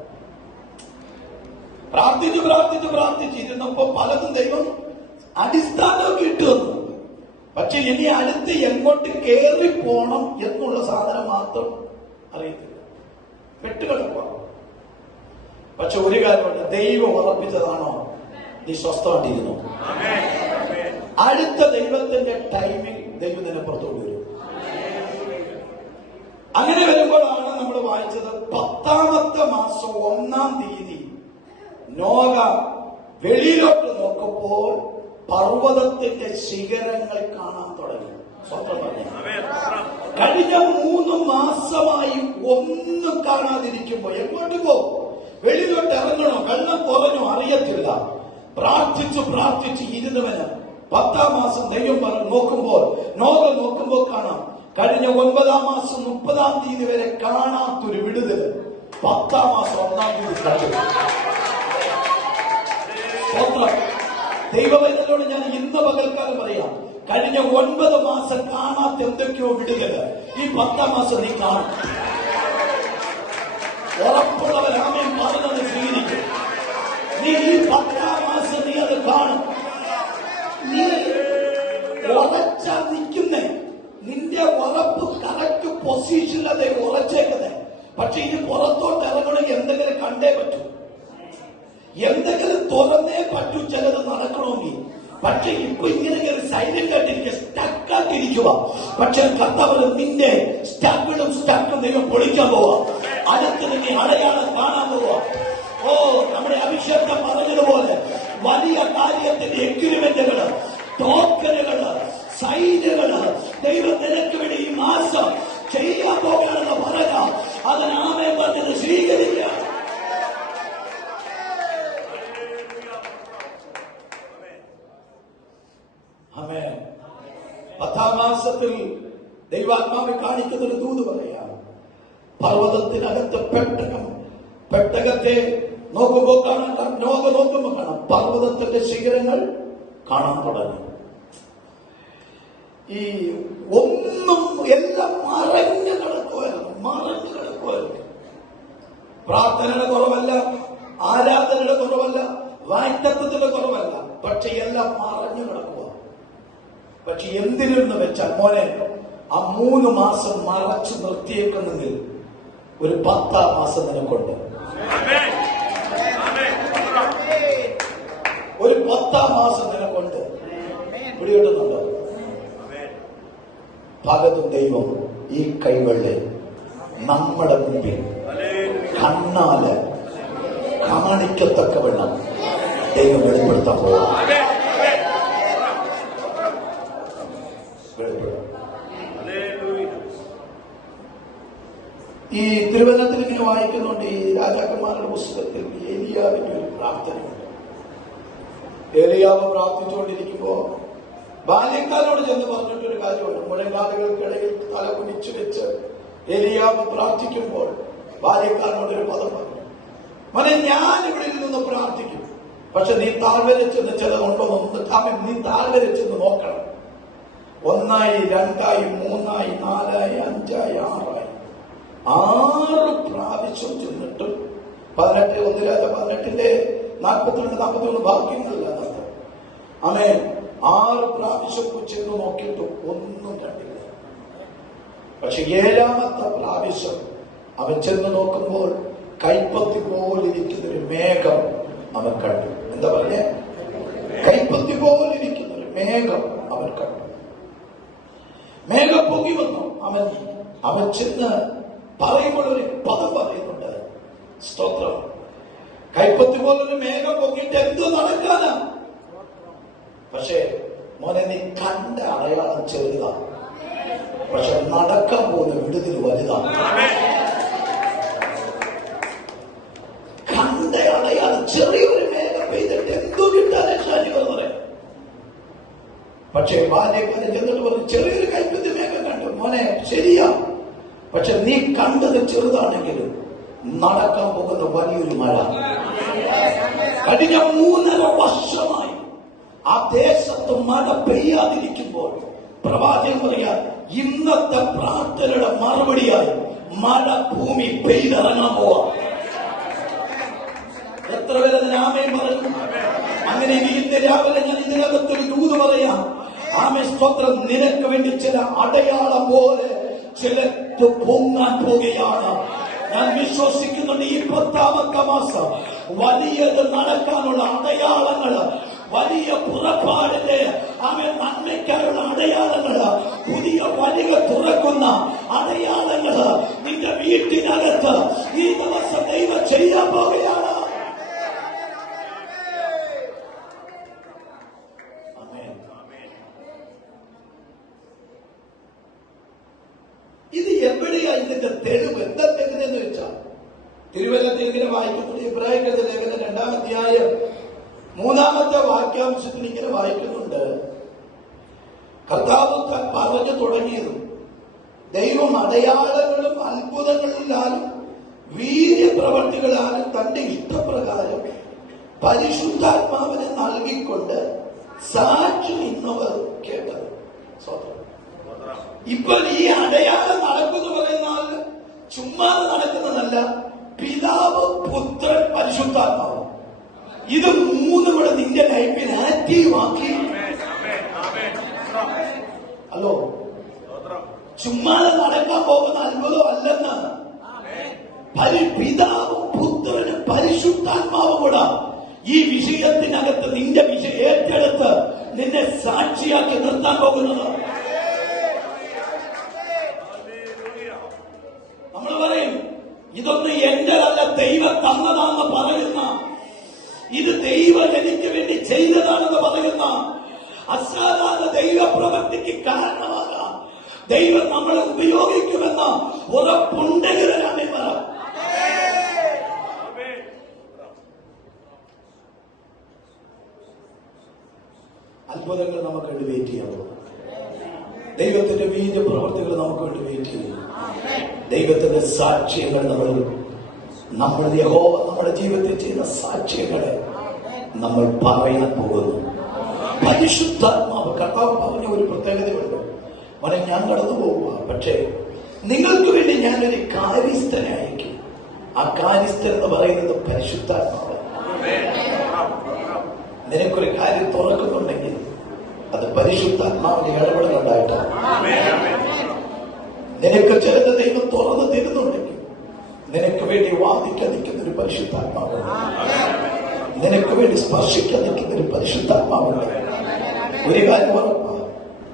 പ്രാർത്ഥിച്ച് പ്രാർത്ഥിച്ച് പ്രാർത്ഥിച്ചിരുന്നപ്പോ പലതും ദൈവം അടിസ്ഥാനമൊക്കെ ഇട്ടു വന്നു. പക്ഷെ ഇനി അടുത്ത് എങ്ങോട്ട് കയറി പോണം എന്നുള്ള സാധനം മാത്രം അറിയത്തില്ല. പെട്ടുകിടക്കുക. പക്ഷെ ഒരു കാര്യമുണ്ട്, ദൈവം ഉറപ്പിച്ചതാണോ നീ സ്വസ്ഥമായിട്ടിരുന്നു. അടുത്ത ദൈവത്തിന്റെ ടൈമിൽ ദൈവം തന്നെ പുറത്തോട്ട് വരും. അങ്ങനെ വരുമ്പോഴാണ് നമ്മൾ വായിച്ചത് 10ാമത്തെ മാസം 1-ാം തീയതി നോഹ വെളിയിലോട്ട് നോക്കുമ്പോൾ പർവ്വതത്തിന്റെ ശിഖരങ്ങൾ കാണാൻ തുടങ്ങി. സ്വന്തം പറഞ്ഞു, കഴിഞ്ഞ 3 മാസമായി ഒന്നും കാണാതിരിക്കുമ്പോ എങ്ങോട്ട് പോകും? വെളിയിലോട്ട് ഇറങ്ങണോ? വെള്ളം കുറഞ്ഞോ? അറിയത്തില്ല. പ്രാർത്ഥിച്ചു പ്രാർത്ഥിച്ച് ഇരുന്നവന് 10ാം മാസം ദൈവം പറഞ്ഞു നോക്കുമ്പോൾ കാണാം, കഴിഞ്ഞ 9ാം മാസം 30-ാം തീയതി വരെ കാണാത്തൊരു വിടുതല് 10ാം മാസം 1-ാം തീയതി കഴിഞ്ഞു. ദൈവവചനത്തോട് ഞാൻ ഇന്ന് പകൽക്കാലം പറയാം, കഴിഞ്ഞ 9 മാസം കാണാത്ത എന്തൊക്കെയോ വിടുതല് ഈ 10ാം മാസം നീ കാണും. ഉറപ്പുള്ളവരാമേൻ പറഞ്ഞത് സ്വീകരിക്കും. നീ ഈ 10ാം മാസം നീ അത് കാണും. നീ പക്ഷെ ഇനി പുറത്തോട്ട് ഇറങ്ങണമെങ്കിൽ എന്തെങ്കിലും കണ്ടേ പറ്റൂ, എന്തെങ്കിലും തുറന്നേ പറ്റൂ, ചിലത് നടക്കണമെങ്കിൽ. പക്ഷെ ഇപ്പൊ ഇങ്ങനെ സൈലന്റ് ആയിട്ടിരിക്കുക, സ്റ്റക്കായിട്ടിരിക്കുക. പക്ഷെ കർത്താവ് നിന്റെ സ്റ്റക്കും ദൈവം പൊളിക്കാൻ പോവാ. അടുത്ത് നിന്നെ അടയാളം കാണാൻ പോവാ. ഓ, നമ്മുടെ അഭിഷേകം പറഞ്ഞതുപോലെ വലിയ കാര്യത്തിന്റെ എഗ്രിമെന്റുകള്, ടോക്കനുകള്, സൈനുകള് ദൈവം നിനക്ക് വേണ്ടി ഈ മാസം ചെയ്യാൻ പോവുകയാണെന്ന് പറഞ്ഞ അതിനാമേ പറഞ്ഞത് സ്വീകരിക്കുക. ആമേൻ. 10-ാം മാസത്തിൽ ദൈവാത്മാവ് കാണിക്കുന്ന ഒരു ദൂത് പറയാം. പർവ്വതത്തിനകത്ത് പെട്ടകത്തെ നോക്കുമ്പോൾ കാണാം പർവ്വതത്തിന്റെ ശിഖരങ്ങൾ കാണാൻ തുടങ്ങി. ഈ ഒന്നും എല്ലാം മറഞ്ഞു കിടക്കുമായിരുന്നു. പ്രാർത്ഥനയുടെ കുറവല്ല, ആരാധനയുടെ കുറവല്ല, വായ്ത്തത്വത്തിന്റെ കുറവല്ല, പക്ഷെ എല്ലാം മറഞ്ഞു കിടക്കുക. പക്ഷെ എന്തിനെന്ന് വെച്ചാൽ മോനെ, ആ 3 മാസം മറച്ചു നിർത്തിയേക്കുന്നെങ്കിൽ ഒരു 10-ാം മാസം നിനക്കുണ്ട്. ഒരു 10-ാം മാസം നിനക്കുണ്ട്. പിടികിട്ടുന്നുണ്ടോ? പകതും ദൈവം ഈ കൈവെള്ളെ നമ്മുടെ മുമ്പിൽ കണ്ണാല് കാണിക്കത്തക്കവണ്ണം ദൈവം വെളിപ്പെടുത്താൻ പോവാം. ഈ തിരുവനന്തപുരത്തിൽ ഇങ്ങനെ വായിക്കുന്നുണ്ട്, ഈ രാജാക്കന്മാരുടെ പുസ്തകത്തിൽ ഏലിയാവിന്റെ ഒരു പ്രാർത്ഥനയുണ്ട്. ഏലിയാവ് പ്രാർത്ഥിച്ചുകൊണ്ടിരിക്കുമ്പോ ബാല്യക്കാരോട് ചെന്ന് പറഞ്ഞിട്ടൊരു കാര്യമുണ്ട്. മുഴങ്കാലുകൾക്കിടയിൽ തല കുനിച്ചു വെച്ച് ഏലിയാവ് പ്രാർത്ഥിക്കുമ്പോൾ ബാല്യക്കാരനോടൊരു പദം പറഞ്ഞു, മോനെ, ഞാൻ ഇവിടെ നിന്ന് പ്രാർത്ഥിക്കും, പക്ഷെ നീ താഴ്വരച്ചെന്ന് ചിലതുണ്ടോ നീ താഴ്വരച്ചെന്ന് നോക്കണം. 1, 2, 3, 4, 5, 6 പ്രാവശ്യം ചെന്നിട്ടും 18 രാജ 18-ന്റെ 42-43 ബാക്കിയൊന്നുമില്ല. അവൻ 6 പ്രാവശ്യം ചെന്ന് നോക്കിയിട്ടും ഒന്നും കണ്ടില്ല. പക്ഷെ 7-ാമത്തെ പ്രാവശ്യം അവൻ ചെന്ന് നോക്കുമ്പോൾ കൈപ്പത്തി പോലിരിക്കുന്നൊരു മേഘം അവൻ കണ്ടു. എന്താ പറഞ്ഞേ? കൈപ്പത്തി പോലിരിക്കുന്നൊരു മേഘം അവൻ കണ്ടു. മേഘം പൊങ്ങി വന്നു. അവൻ ചെന്ന് പറയുമ്പോൾ ഒരു പദം പറയുന്നുണ്ട്, സ്തോത്രം. കൈപ്പത്തി പോലൊരു മേഘം പൊങ്ങിയിട്ട് എന്തോ നടക്കാനാ. പക്ഷെ മോനെ, നീ കണ്ട അടയാളം ചെറുതാണ്, പക്ഷെ നടക്കാൻ പോകുന്ന വിടുതൽ വലുതാണ്. കണ്ട അടയാളം ചെറിയൊരു മേഘം പെയ്തിട്ട് എന്തോ കിട്ടാൻ ഷാജികൾ പറയാം. പക്ഷെ ബാല്യക്കാരൻ ചെന്നിട്ട് പറഞ്ഞു, ചെറിയൊരു കൈപ്പത്തി മേഘം കണ്ടു. മോനെ, ശരിയാ, പക്ഷെ നീ കണ്ടത് ചെറുതാണെങ്കിലും നടക്കാൻ പോകുന്ന വലിയൊരു മഴ. കഴിഞ്ഞ 3.5 വർഷമായി ആ ദേശത്ത് മഴ പെയ്യാതിരിക്കുമ്പോൾ പ്രവാചകൻ പറയാ, ഇന്നത്തെ പ്രാർത്ഥനയുടെ മറുപടിയായി മഴ ഭൂമി പെയ്തിറങ്ങാൻ പോവാ. എത്ര പേര് അതിന് ആമേൻ പറഞ്ഞു? അങ്ങനെ ഇന്ന് രാവിലെ ഞാൻ ഇതിനകത്തൊരു ദൂത് പറയാം. ആമേ, സ്തോത്രം. നിനക്ക് വേണ്ടി ചില അടയാളം പോലെ ചിലത്ത് പൊങ്ങാൻ പോകുകയാണ്. ഞാൻ വിശ്വസിക്കുന്നുണ്ട് ഈ 10-ാമത്തെ മാസം വലിയത് നടക്കാനുള്ള അടയാളങ്ങള്, വലിയ പുറപ്പാടിന്റെ അവൻ നന്മയ്ക്കായുള്ള അടയാളങ്ങള്, പുതിയ വഴികൾ തുറക്കുന്ന അടയാളങ്ങള് നിന്റെ വീട്ടിനകത്ത് ഈ ദിവസം ദൈവം ചെയ്യാൻ പോകുകയാണ്. ഇത് എവിടെയാ ഇതിന്റെ തെളിവ്? എന്താ തെളിവെന്ന് വെച്ചാൽ തിരുവല്ലത്തിൽ ഇങ്ങനെ വായിക്കുന്നുണ്ട്. ഇബ്രാഹിം ലേഖനം 2-ാം അധ്യായം 3-ാമത്തെ വാക്യാംശത്തിൽ ഇങ്ങനെ വായിക്കുന്നുണ്ട്, കർത്താവ് പറഞ്ഞു തുടങ്ങിയതും ദൈവം അടയാളങ്ങളും അത്ഭുതങ്ങളിലാലും വീര്യപ്രവർത്തികളാലും തന്റെ ഇഷ്ടപ്രകാരം പരിശുദ്ധാത്മാവിനെ നൽകിക്കൊണ്ട് സാക്ഷി നിന്നവർ കേട്ടത്. ഇപ്പൊ ഈ അടയാളം നടക്കുന്നു പറയുന്നാൽ ചുമ്മാതെ നടക്കുന്നതല്ല. പിതാവ്, പുത്രൻ, പരിശുദ്ധാത്മാവ്, ഇത് 3 കൂടെ നിന്റെ ലൈഫിൽ ആക്റ്റീവ് ആക്കി. ഹലോ, ചുമ്മാതെ നടക്കാൻ പോകുന്ന അത്ഭുതം അല്ലെന്ന് പിതാവും പുത്രനും പരിശുദ്ധാത്മാവും കൂടെ ഈ വിഷയത്തിനകത്ത് നിന്റെ വിഷയം ഏറ്റെടുത്ത് നിന്നെ സാക്ഷിയാക്കി നിർത്താൻ പോകുന്നത്. നമ്മൾ പറയും ഇതൊന്നും എന്റെതല്ല, ദൈവം തന്നതാണെന്ന് പറയുന്ന, ഇത് ദൈവം എനിക്ക് വേണ്ടി ചെയ്തതാണെന്ന് പറയുന്ന അസാധാരണ ദൈവപ്രവൃത്തിക്ക് കാരണമാകാം ദൈവം നമ്മളെ ഉപയോഗിക്കുമെന്ന ഉറപ്പുണ്ടെങ്കിലാണ് ഇവർ. അത്ഭുതങ്ങൾ നമുക്ക് വേണ്ടി വെയിറ്റ് ചെയ്യാം. ദൈവത്തിന്റെ വീര്യ പ്രവർത്തികൾ നമുക്ക് വേണ്ടി വെയിറ്റ് ചെയ്യും. ദൈവത്തിന്റെ സാക്ഷ്യങ്ങൾ നമ്മുടെ യഹോവ നമ്മുടെ ജീവിതത്തിൽ ചെയ്യുന്ന സാക്ഷ്യങ്ങളെ നമ്മൾ പറയാൻ പോകുന്നു. പരിശുദ്ധാത്മാവ് കർത്താവ് പറഞ്ഞ ഒരു പ്രത്യേകതയുണ്ട്. മോനെ, ഞാൻ കടന്നു പോവുക, പക്ഷേ നിങ്ങൾക്ക് വേണ്ടി ഞാനൊരു കാര്യസ്ഥനെ അയക്കും. ആ കാര്യസ്ഥൻ എന്ന് പറയുന്നത് പരിശുദ്ധാത്മാവ്. നിനക്കൊരു കാര്യം തുറക്കുന്നുണ്ടെങ്കിൽ അത് പരിശുദ്ധാത്മാവിന്റെ ഇടപെടലുണ്ടായിട്ടാണ്. നിനക്ക് ചിലത് ദൈവം തുറന്ന് തരുന്നുണ്ടെങ്കിൽ നിനക്ക് വേണ്ടി വാദിക്കാൻ നിൽക്കുന്ന ഒരു പരിശുദ്ധാത്മാവുണ്ട്. നിനക്ക് വേണ്ടി സ്പർശിക്കാൻ നിൽക്കുന്ന ഒരു പരിശുദ്ധാത്മാവുണ്ട്. ഒരു കാര്യം ഉറപ്പാണ്,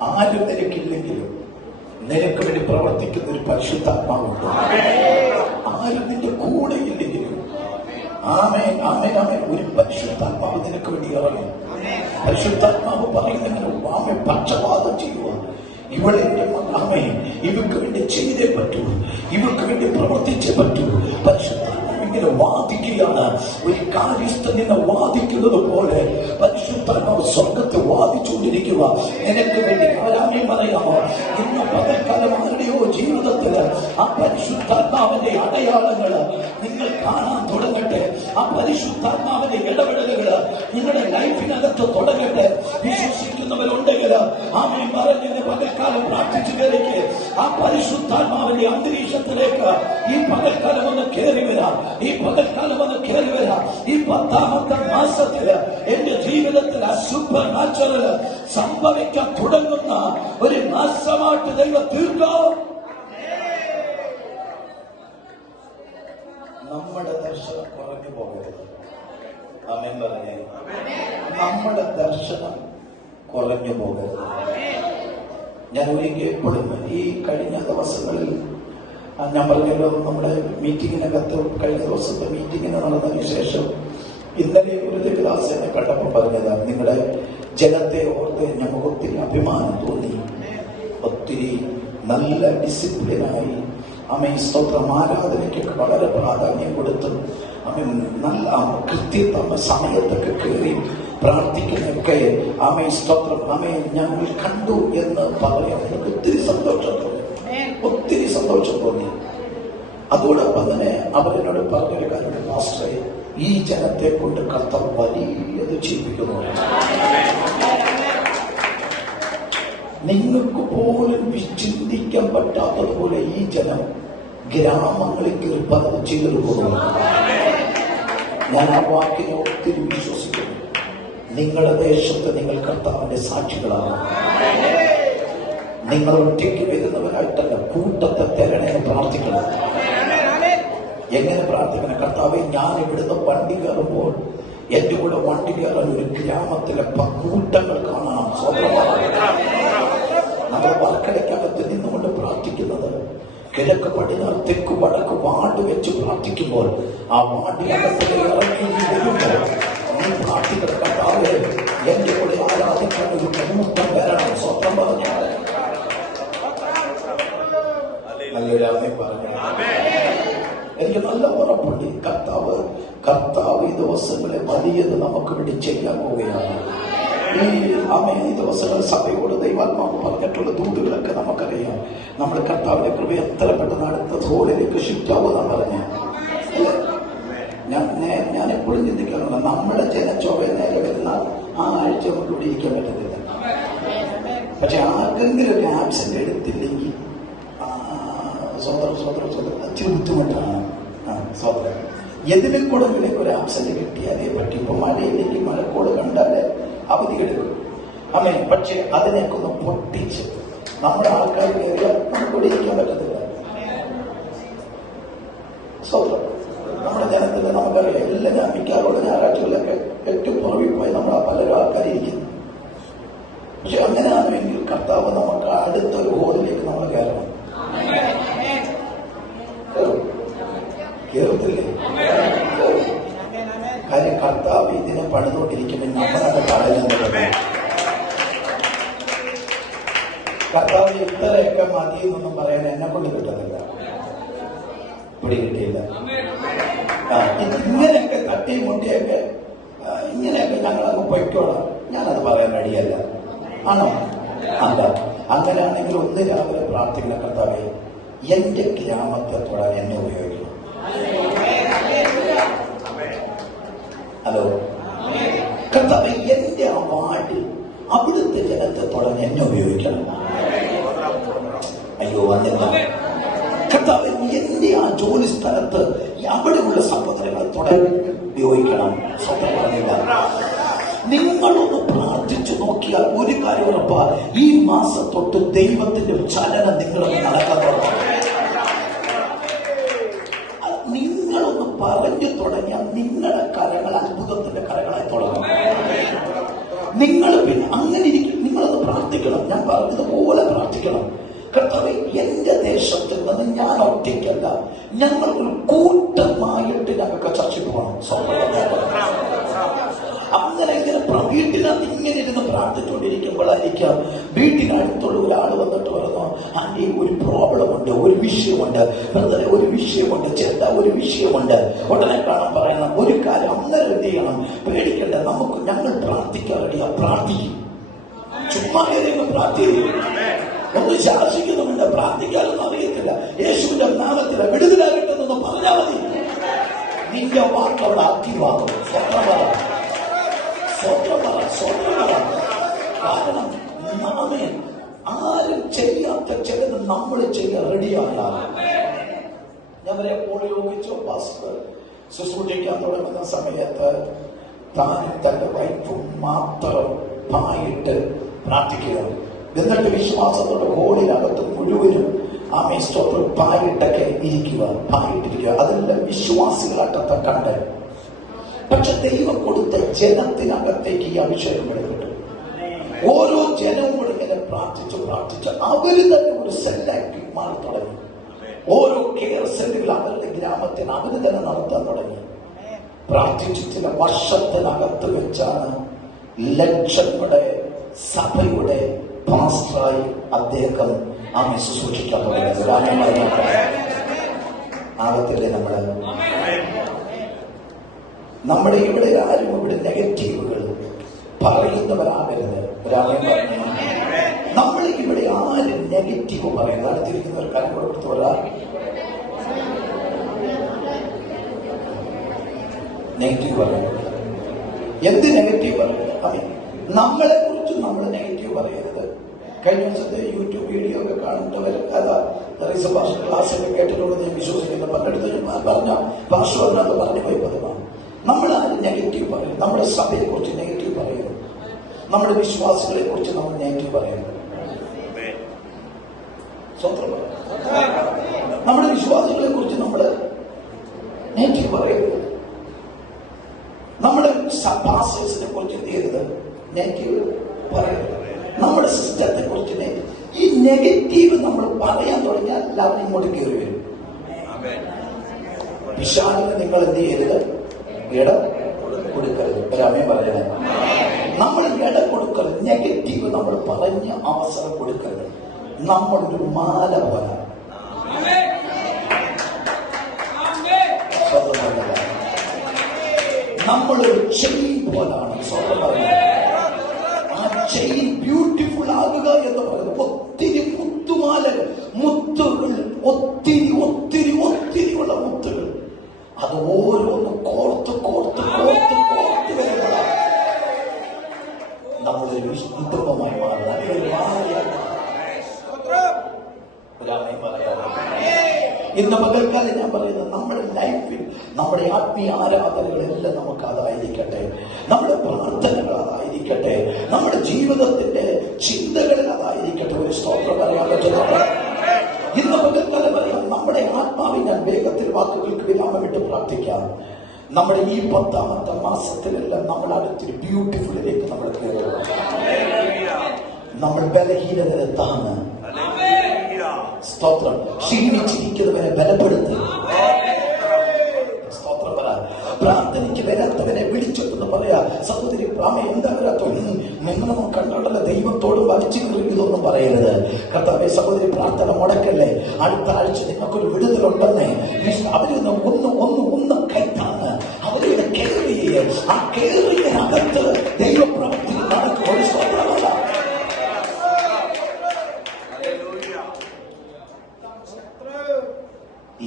ആരും നിനക്കില്ലെങ്കിലും നിനക്ക് വേണ്ടി പ്രവർത്തിക്കുന്ന ഒരു പരിശുദ്ധാത്മാവുണ്ട്. ആരും നിന്റെ കൂടെ ഇല്ലെങ്കിലും ആമേൻ ആമേൻ ആമേൻ ഒരു പരിശുദ്ധാത്മാവ് നിനക്ക് വേണ്ടി ഇറങ്ങും. പരിശുദ്ധാത്മാവ് പറയുന്നെങ്കിലും ആമേ പക്ഷപാതം ചെയ്യുക. ഇവിടെ എന്റെ മകനാമേ ഇവർക്ക് വേണ്ടി ചെയ്തേ പറ്റൂ, ഇവർക്ക് വേണ്ടി പ്രവർത്തിച്ചേ പറ്റൂ. പരിശുദ്ധാത്മാവ് ഇങ്ങനെ വാദിക്കുകയാണ്. ഒരു കാര്യസ്ഥൻ നിന്നെ വാദിക്കുന്നത് പോലെ പരിശുദ്ധാത്മാവ് സ്വർഗത്തെ വാദിച്ചുകൊണ്ടിരിക്കുക. നിനക്ക് വേണ്ടി ആരാമേം പറയാമോ? ഇന്ന് പകൽക്കാലം ആരുടെയോ ജീവിതത്തില് ആ പരിശുദ്ധാത്മാവിന്റെ അടയാളങ്ങള് നിങ്ങൾ കാണാൻ തുടങ്ങട്ടെ. ആ പരിശുദ്ധാത്മാവിന്റെ ഇടപെടലുകള് നിങ്ങളുടെ ലൈഫിനകത്ത് തുടങ്ങട്ടെ. വിശ്വസിക്കുന്നവരുണ്ടെങ്കിൽ ആമേൻ പറഞ്ഞതിന്റെ പകൽക്കാലം പ്രാർത്ഥിച്ചു കയറിക്ക്. ആ പരിശുദ്ധാത്മാവിന്റെ അന്തരീക്ഷത്തിലേക്ക് ഈ പകൽക്കാലം ഒന്ന് കയറി വരാം. ഈ പകൽക്കാലം ഒന്ന് കയറി വരാം. ഈ 10ാമത്തെ മാസത്തില് എന്റെ ജീവിതത്തിൽ സൂപ്പർ നാച്ചുറൽ സംഭവിക്കാൻ തുടങ്ങുന്ന ഒരു മാസമായിട്ട് ദൈവം തീർക്കോ. നമ്മുടെ ദർശനം കുറഞ്ഞു പോകരുത്. ആമേൻ പറഞ്ഞേ. നമ്മുടെ ദർശനം കുറഞ്ഞു പോകരുത്. ഞാൻ ഒരിക്കൽ എപ്പോഴും ഈ കഴിഞ്ഞ ദിവസങ്ങളിൽ ഞാൻ പറഞ്ഞല്ലോ, നമ്മുടെ മീറ്റിങ്ങിനകത്ത് കഴിഞ്ഞ ദിവസത്തെ മീറ്റിങ്ങിന് നടന്നതിന് ശേഷം ഇന്നലെ ഒരു ക്ലാസ് എന്നെ കണ്ടപ്പോൾ പറഞ്ഞതാണ്, നിങ്ങളുടെ ജനത്തെ ഓർത്ത് ഞങ്ങൾക്ക് ഒത്തിരി അഭിമാനം തോന്നി. ഒത്തിരി നല്ല ഡിസിപ്ലിനായി അമ്മ സ്തോത്രം ആരാധനയ്ക്കൊക്കെ വളരെ പ്രാധാന്യം കൊടുത്ത് അമ്മ നല്ല കൃത്യത സമയത്തൊക്കെ കയറി പ്രാർത്ഥിക്കുന്നൊക്കെ അമ്മ സ്തോത്രം അമ്മയെ ഞങ്ങൾ കണ്ടു എന്ന് പറയാൻ ഒത്തിരി സന്തോഷം തോന്നി. ഒത്തിരി സന്തോഷം തോന്നി. അതോടൊപ്പം തന്നെ അവരോട് പറഞ്ഞൊരു കാര്യം, മാസ്റ്ററെ ഈ ജനത്തെ കൊണ്ട് കർത്താവ് വലിയത് ചെയ്യിപ്പിക്കുന്നു. നിങ്ങൾക്ക് പോലും ചിന്തിക്കാൻ പറ്റാത്തതുപോലെ ഈ ജനം ഗ്രാമങ്ങളിൽ കയറി പലത് ചെയ്തു പോകുന്നു. ഞാൻ ആ വാക്കിനെ ഒത്തിരി വിശ്വസിക്കുന്നു. നിങ്ങളുടെ ദേശത്ത് നിങ്ങൾ കർത്താവിന്റെ സാക്ഷികളാണ്. നിങ്ങൾ ഒറ്റയ്ക്ക് വരുന്നവരായിട്ടല്ല, കൂട്ടത്തെ തരണേ പ്രാർത്ഥിക്കണം. എങ്ങനെ പ്രാർത്ഥിക്കണം? കർത്താവെ, ഞാൻ ഇവിടുന്ന് വണ്ടി കയറുമ്പോൾ എന്റെ കൂടെ വണ്ടി കയറാൻ ഒരു ഗ്രാമത്തിലെ കൂട്ടങ്ങൾ കാണണം. നമ്മൾ വർക്കടയ്ക്കകത്ത് നിന്നുകൊണ്ട് പ്രാർത്ഥിക്കുന്നത് കിഴക്ക് പടിഞ്ഞാറ് തെക്ക് വടക്ക് വാർഡ് വെച്ച് പ്രാർത്ഥിക്കുമ്പോൾ ആ വാർഡിനകത്ത് ഇറങ്ങി വരുമ്പോൾ നീ പ്രാർത്ഥിക്കുന്ന കർത്താവെ എന്റെ കൂടെ ആരാധിക്കാൻ ഒരു കൂട്ടം വരണം. സ്വന്തം പറഞ്ഞു നല്ലൊരാമേ പറഞ്ഞു. എനിക്ക് നല്ല ഉറപ്പുണ്ട് കർത്താവ് ഈ ദിവസങ്ങളെ വലിയത് നമുക്ക് വേണ്ടി ചെയ്യാൻ പോവുകയാണ്. ഈ ദിവസങ്ങൾ സഭയോട് ദൈവാത്മാവ് പറഞ്ഞിട്ടുള്ള ദൂതുകളൊക്കെ നമുക്കറിയാം. നമ്മുടെ കർത്താവിന്റെ കൃപ എത്ര പെട്ടെന്ന് അടുത്ത തോളിലേക്ക് ഷിഫ്റ്റാവുന്ന പറഞ്ഞ ഞാൻ എപ്പോഴും ചിന്തിക്കാറുണ്ട്, നമ്മുടെ ജനച്ചോവ നേരെ വരുന്ന ആ ആഴ്ച നമുക്ക് ഇവിടെ ഇരിക്കാൻ പറ്റത്തില്ല. പക്ഷെ ആർക്കെങ്കിലും ഒരു ആബ്സെന്റ് എടുത്തില്ലെങ്കിൽ അച്ഛൻ ബുദ്ധിമുട്ടാണ്. സ്വതന്ത്രം എതിരിൽ കൂടെ നിനക്ക് ഒരു ആബ്സെന്റ് കിട്ടിയാലേ പറ്റി. ഇപ്പൊ മഴയില്ലെങ്കിൽ മഴക്കോട് കണ്ടാലേ അവധി എടുക്കും. അമ്മേ, പക്ഷെ അതിനെയൊക്കെ ഒന്ന് പൊട്ടിച്ച് നമ്മുടെ ആൾക്കാർ കയറിയാൽ നമുക്കിവിടെ ഇരിക്കാൻ പറ്റത്തില്ല. സ്തോത്രം. നമ്മുടെ ജനത്തിന് നമുക്കറിയാം, എല്ലാം ഞാൻ മിക്കാറുള്ള ഞായറാഴ്ചകളിലൊക്കെ ഏറ്റവും പുറകിൽ പോയി നമ്മൾ പലരും ആൾക്കാരിയിരിക്കുന്നു. പക്ഷെ അങ്ങനെയാണെങ്കിൽ കർത്താവ് നമുക്ക് അടുത്തൊരു ഹോളിലേക്ക് നമ്മൾ കയറണം. കേറത്തില്ലേ? കാര്യം കർത്താവ് ഇതിനെ പണിതുകൊണ്ടിരിക്കുമ്പോൾ നമ്മളത് കളയുന്നത്. കർത്താവ് ഇത്രയൊക്കെ മതിയെന്നൊന്നും പറയാൻ എന്നെ കൊണ്ട് കിട്ടത്തില്ല, പിടി കിട്ടിയില്ല. ഇങ്ങനെയൊക്കെ തട്ടിയും മുട്ടിയൊക്കെ ഇങ്ങനെയൊക്കെ ഞങ്ങളങ്ങ് പൊയ്ക്കോളാം, ഞാനത് പറയാൻ റെഡിയല്ല. ആണോ? അല്ല. അങ്ങനെയാണെങ്കിൽ ഒന്ന് രാവിലെ പ്രാർത്ഥിക്കുന്ന കർത്താവേ, എന്റെ ഗ്രാമത്തെ തൊടാൻ എന്നെ ഉപയോഗിക്കണം. ഹലോ കർത്താവേ, എന്റെ ആ വാർഡിൽ അവിടുത്തെ ജനത്തെ തൊടാൻ എന്നെ ഉപയോഗിക്കണം. അയ്യോ വന്നില്ല. കർത്താവേ, എന്റെ ആ ജോലി സ്ഥലത്ത് അവിടെയുള്ള സഹോദരങ്ങളെ തൊടാൻ ഉപയോഗിക്കണം. സ്വന്തം പറഞ്ഞില്ല. നിങ്ങളൊന്ന് പ്രാർത്ഥിച്ചു നോക്കിയാൽ ഒരു കാര്യം ഉറപ്പാ, ഈ മാസം തൊട്ട് ദൈവത്തിന്റെ ചലനം നിങ്ങളൊന്ന് നടക്കാൻ തുടങ്ങും. നിങ്ങളൊന്ന് പറഞ്ഞു തുടങ്ങിയാൽ നിങ്ങളുടെ കരങ്ങൾ അത്ഭുതത്തിന്റെ കരങ്ങളായി തുടങ്ങും. നിങ്ങൾ പിന്നെ അങ്ങനെ ഇരിക്കും. നിങ്ങളൊന്ന് പ്രാർത്ഥിക്കണം. ഞാൻ പറഞ്ഞതുപോലെ പ്രാർത്ഥിക്കണം. കർത്താവേ, എന്റെ ദേശത്തിൽ നിന്ന് ഞാൻ ഒറ്റയ്ക്കല്ല, ഞങ്ങൾ ഒരു കൂട്ടമായിട്ട് ഞങ്ങൾക്ക് ചർച്ചയ്ക്ക് പോകണം. അങ്ങനെ ഇങ്ങനെ വീട്ടിനകത്ത് ഇങ്ങനെ ഇരുന്ന് പ്രാർത്ഥിച്ചുകൊണ്ടിരിക്കുമ്പോഴായിരിക്കാം വീട്ടിനടുത്തുള്ള ഒരാൾ വന്നിട്ട് പറഞ്ഞു, ആന്റി ഒരു പ്രോബ്ലം ഉണ്ട്, ഒരു വിഷയമുണ്ട്, ബ്രദറെ ഒരു വിഷയമുണ്ട്, ചേട്ടാ ഒരു വിഷയമുണ്ട്. ഉടനെ കാണാൻ പറയണം ഒരു കാര്യം, അന്നേരം എന്ത് ചെയ്യണം? പേടിക്കണ്ട, നമുക്ക് ഞങ്ങൾ പ്രാർത്ഥിക്കാറില്ല, പ്രാർത്ഥിക്കും. ചുമ്മാ പ്രാർത്ഥിക്കും, ഒന്നും ശാസിക്കുന്നുമില്ല, പ്രാർത്ഥിക്കാനൊന്നും അറിയത്തില്ല. യേശുവിന്റെ നാമത്തില വിടുതലാകട്ടെന്നൊന്ന് പറഞ്ഞാൽ മതി. നിന്റെ വാക്ക് അവിടെ ആക്റ്റീവാകും. കാരണം നാമേ ആരും ചെയ്യാത്ത ചിലത് നമ്മൾ ചെയ്യാൻ റെഡിയാണ്. ഞാൻ വരെ ഉപയോഗിച്ചോ പാസ്റ്റർ ശുശ്രൂഷിക്കാൻ തുടങ്ങുന്ന സമയത്ത് താനും തന്റെ വൈഫും മാത്രം പായിട്ട് പ്രാർത്ഥിക്കുക. എന്നിട്ട് വിശ്വാസത്തോടെ ഹോളിനകത്ത് മുഴുവനും ആമേ സ്തോത്രം പായിട്ടൊക്കെ ഇരിക്കുക, പായിട്ടിരിക്കുക. അതെല്ലാം വിശ്വാസികളാട്ടത്തെ കണ്ട്. പക്ഷെ ദൈവം കൊടുത്ത ജനത്തിനകത്തേക്ക് ഈ അഭിഷേകം എടുക്കട്ടെ. ഓരോ ജനവും കൂടെ ഇങ്ങനെ പ്രാർത്ഥിച്ച് അവര് തന്നെ ഒരു സെല്ലാക്കി മാറി തുടങ്ങി. ഓരോ കെയർ സെന്ററുകൾ അവരുടെ ഗ്രാമത്തിന് അവര് തന്നെ നടത്താൻ തുടങ്ങി. പ്രാർത്ഥിച്ച് ചില വർഷത്തിനകത്ത് വെച്ചാണ് ലക്ഷങ്ങളുടെ സഭയുടെ പാസ്റ്ററായി അദ്ദേഹം ആമേ ശുശ്രൂഷിക്കാൻ തുടങ്ങിയത്. ആകത്തില്ലേ നമ്മുടെ ഇവിടെ ആരും ഇവിടെ നെഗറ്റീവുകൾ പറയുന്നവരാകരുത്. നമ്മൾ ഇവിടെ ആരും നെഗറ്റീവ് പറയുന്നത് അടുത്തിരിക്കുന്ന ഒരു കാര്യം കൊടുത്തു വരാ നെഗറ്റീവ് പറയുന്നത്. എന്ത് നെഗറ്റീവ് പറയുന്നത്? നമ്മളെ കുറിച്ച് നമ്മൾ നെഗറ്റീവ് പറയരുത്. കഴിഞ്ഞ ദിവസത്തെ യൂട്യൂബ് വീഡിയോ ഒക്കെ കാണുന്നവർ ഭാഷ ക്ലാസ്സൊക്കെ കേട്ടിട്ടുള്ളത് ഞാൻ വിശ്വസിക്കുന്നു. പലയിടത്തും പറഞ്ഞ ഭാഷ പറഞ്ഞത് പറഞ്ഞു പോയി പതിവാണ്. നമ്മൾ ആരും നെഗറ്റീവ് പറയും. നമ്മുടെ സഭയെ കുറിച്ച് നെഗറ്റീവ് പറയുന്നു, നമ്മുടെ വിശ്വാസികളെ കുറിച്ച് നമ്മൾ നെഗറ്റീവ് പറയുന്നു. സ്വന്തം നമ്മുടെ വിശ്വാസികളെ കുറിച്ച് നമ്മൾ നെഗറ്റീവ് പറയരുത്. നമ്മുടെ പാസ്റ്റേഴ്സിനെ കുറിച്ച് എന്ത് ചെയ്യരുത്? നെഗറ്റീവ് പറയരുത്. നമ്മുടെ സിസ്റ്റത്തെ കുറിച്ച് ഈ നെഗറ്റീവ് നമ്മൾ പറയാൻ തുടങ്ങിയാൽ എല്ലാവരും ഇങ്ങോട്ട് കയറി വരും. പിശാചിന് നിങ്ങൾ എന്ത് ചെയ്യരുത്? ഇടം കൊടുക്കരുത്. ഒരമേ പറയണേ, നമ്മൾ ഇടം കൊടുക്കരുത്. നെഗറ്റീവ് നമ്മൾ പറഞ്ഞ അവസരം കൊടുക്കരുത്. നമ്മളൊരു മാല പോലെ, നമ്മളൊരു ചെയിൻ പോലാണ്. സ്വന്തം പറയുന്നത് ആ ചെയിൻ ബ്യൂട്ടിഫുൾ ആകുക എന്ന് പറയുന്നത്. ഒത്തിരി മുത്തുമാലകൾ, മുത്തുകൾ, ഒത്തിരി ഒത്തിരി ഒത്തിരി ഉള്ള മുത്തുകൾ, അത് ഓരോന്ന് കോർത്ത് കോർത്ത് കോർത്ത് കോർത്ത് വരുന്നതാണ് നമ്മളൊരു കുടുംബമായി മാറുന്നത്. ഇന്ന് പകൽക്കാലം ഞാൻ പറയുന്നത്, നമ്മുടെ ലൈഫിൽ നമ്മുടെ ആത്മീയ ആരാധനകളെല്ലാം നമുക്ക് അതായിരിക്കട്ടെ, നമ്മുടെ പ്രാർത്ഥനകൾ അതായിരിക്കട്ടെ, നമ്മുടെ ജീവിതത്തിന്റെ ചിന്തകളിൽ അതായിരിക്കട്ടെ. ഒരു സ്തോത്രം പറയാൻ പറ്റുന്നത് ഇന്ന് പകൽക്കാലം പറയാം. നമ്മുടെ ആത്മാവിൽ ഞാൻ വേഗത്തിൽ വാക്കുകൾക്ക് നമ്മുടെ ഈ 10ാമത്തെ മാസത്തിലെല്ലാം നമ്മൾ അടുത്തൊരു ബ്യൂട്ടിഫുള്ളിലേക്ക് നമ്മൾ കയറുക. നമ്മൾ ബലഹീനതയെ താങ്ങ്. സ്തോത്രം. ക്ഷീണിച്ചിരിക്കുന്നവരെ ബലപ്പെടുത്തി. സ്തോത്രം പറ. പ്രാർത്ഥനയ്ക്ക് വരാത്തവനെ വിളിച്ചെന്ന് പറയാ. സഹോദരി പ്രാമ എന്താ വരാത്തോ? നിങ്ങളൊന്നും കണ്ടുള്ള ദൈവത്തോട് വലിച്ചു കയറിയതൊന്നും പറയരുത്. കർത്താവേ, സഹോദരി പ്രാർത്ഥന മുടക്കല്ലേ. അടുത്ത ആഴ്ച നിങ്ങൾക്കൊരു വിടുതലുണ്ടെന്നേ. അവരൊന്ന് ഒന്ന് കൈത്താണ്. അവരുടെ കേറിയ ആ കേറിയകത്ത് ദൈവപ്രവൃത്തി നടക്കും. ഒരു സ്വപ്നമല്ല.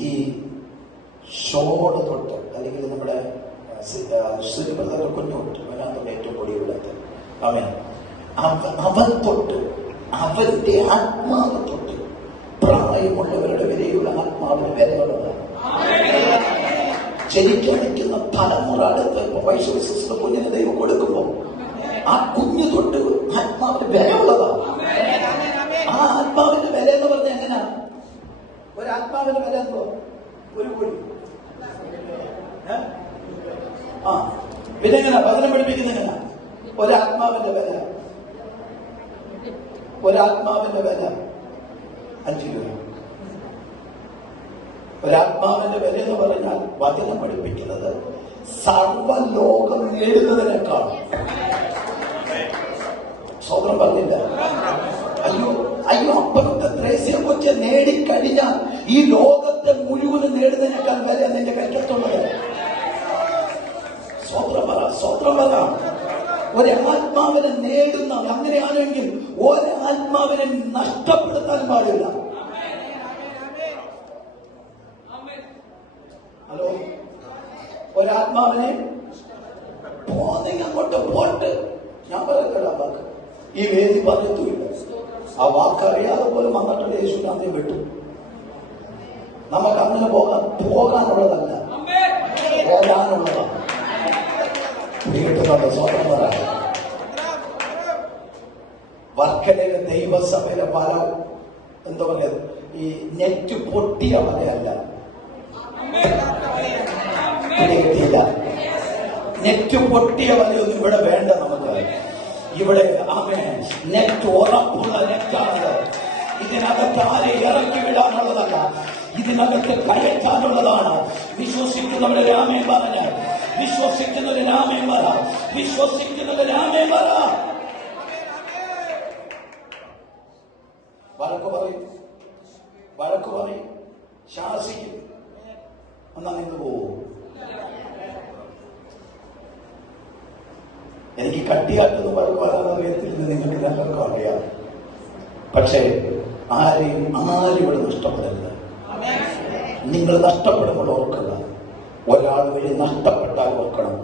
ഈ ഷോട് തൊട്ട് അല്ലെങ്കിൽ നമ്മുടെ ശ്രീപ്രധാന കുഞ്ഞോട്ട് വരാത്ത ഏറ്റവും പൊടിയുള്ളത് അവൻ തൊട്ട് അവന്റെ ആത്മാവ് തൊട്ട് പ്രായമുള്ളവരുടെ വിലയുള്ള ആത്മാവിന് വിലയുള്ളതാണ്. ജനിക്കണിക്കുന്ന തലമുറ അടുത്ത് വൈശ്വസിച്ച കുഞ്ഞിന് ദൈവം കൊടുക്കുമ്പോ ആ കുഞ്ഞു തൊട്ട് ആത്മാവിന് വിലയുള്ളതാണ്. ആ ആത്മാവിന്റെ വില എന്ന് പറഞ്ഞാൽ എങ്ങനെയാ? ഒരാത്മാവിന്റെ വില എന്തോ? ഒരു കോടി. പിന്നെ എങ്ങനെ വചനം പഠിപ്പിക്കുന്ന എങ്ങനെ? ഒരാത്മാവിന്റെ വില 5 രൂപ. ഒരാത്മാവിന്റെ വില എന്ന് പറഞ്ഞാൽ വചനം പഠിപ്പിക്കുന്നത് സർവ്വലോകം നേടുന്നതിനേക്കാൾ. സ്വതന്ത്രം പറഞ്ഞില്ല. അയ്യോ അപ്പുറത്തെ ത്രേസ്യം കൊച്ച് നേടിക്കഴിഞ്ഞാൽ ഈ ലോകത്തെ മുഴുവനും നേടുന്നതിനേക്കാൾ വില നിന്റെ കൈക്കത്തുള്ളത്. സ്വതന്ത്രം പറ. ഒരാത്മാവിനെ നേടുന്ന, അങ്ങനെയാണെങ്കിൽ ഒരാത്മാവിനെ നഷ്ടപ്പെടുത്താൻ പാടില്ല. ഹലോ, ഒരാത്മാവിനെ അങ്ങോട്ട് പോട്ട്. ഞാൻ പറയത്തില്ല ആ വാക്ക്. ഈ വേദി പറഞ്ഞിട്ടില്ല. ആ വാക്കറിയാതെ പോലും വന്നിട്ടുണ്ട്. യേശുവിനെ വിട്ടു. നമുക്ക് അങ്ങനെ പോകാനുള്ളതല്ല, പോകാനുള്ളതാണ്. വീട്ടുകളുടെ സ്വതന്ത്ര വർക്കലയിലെ ദൈവസഭയിലെ വല എന്താ പറയുക, ഈ നെറ്റ് പൊട്ടിയ വലയല്ല. കിട്ടിയില്ല. നെറ്റ് പൊട്ടിയ വലയൊന്നും ഇവിടെ വേണ്ട നമുക്ക്. ഇവിടെ നെറ്റ് ഉറപ്പുള്ള നെറ്റാണ്. ഇതിനകത്ത് ആരെ ഇറക്കി വിടാനുള്ളതല്ല, ഇതിനകത്ത് കയറ്റാനുള്ളതാണ്. വിശ്വസിക്കുന്നവരെ രാമേ പറഞ്ഞ, വിശ്വസിക്കുന്നവരെ രാമേ പറ, വിശ്വസിക്കുന്നവരെ രാമേ പറ. വഴക്ക് പറയും, ശാസിക്കും. എന്നാ നിന്ന് പോവോ? എനിക്ക് കട്ടിയാട്ടൊന്നും വഴക്ക് പറയാൻ അറിയത്തില്ല. നിങ്ങൾക്ക് എല്ലാവർക്കും അറിയാം. പക്ഷേ ആരെയും ഇവിടെ നഷ്ടപ്പെടരുത്. നിങ്ങൾ നഷ്ടപ്പെടുമ്പോൾ ഓർക്കുക, ഒരാൾ വഴി നഷ്ടപ്പെട്ടാൽ ഓർക്കണം,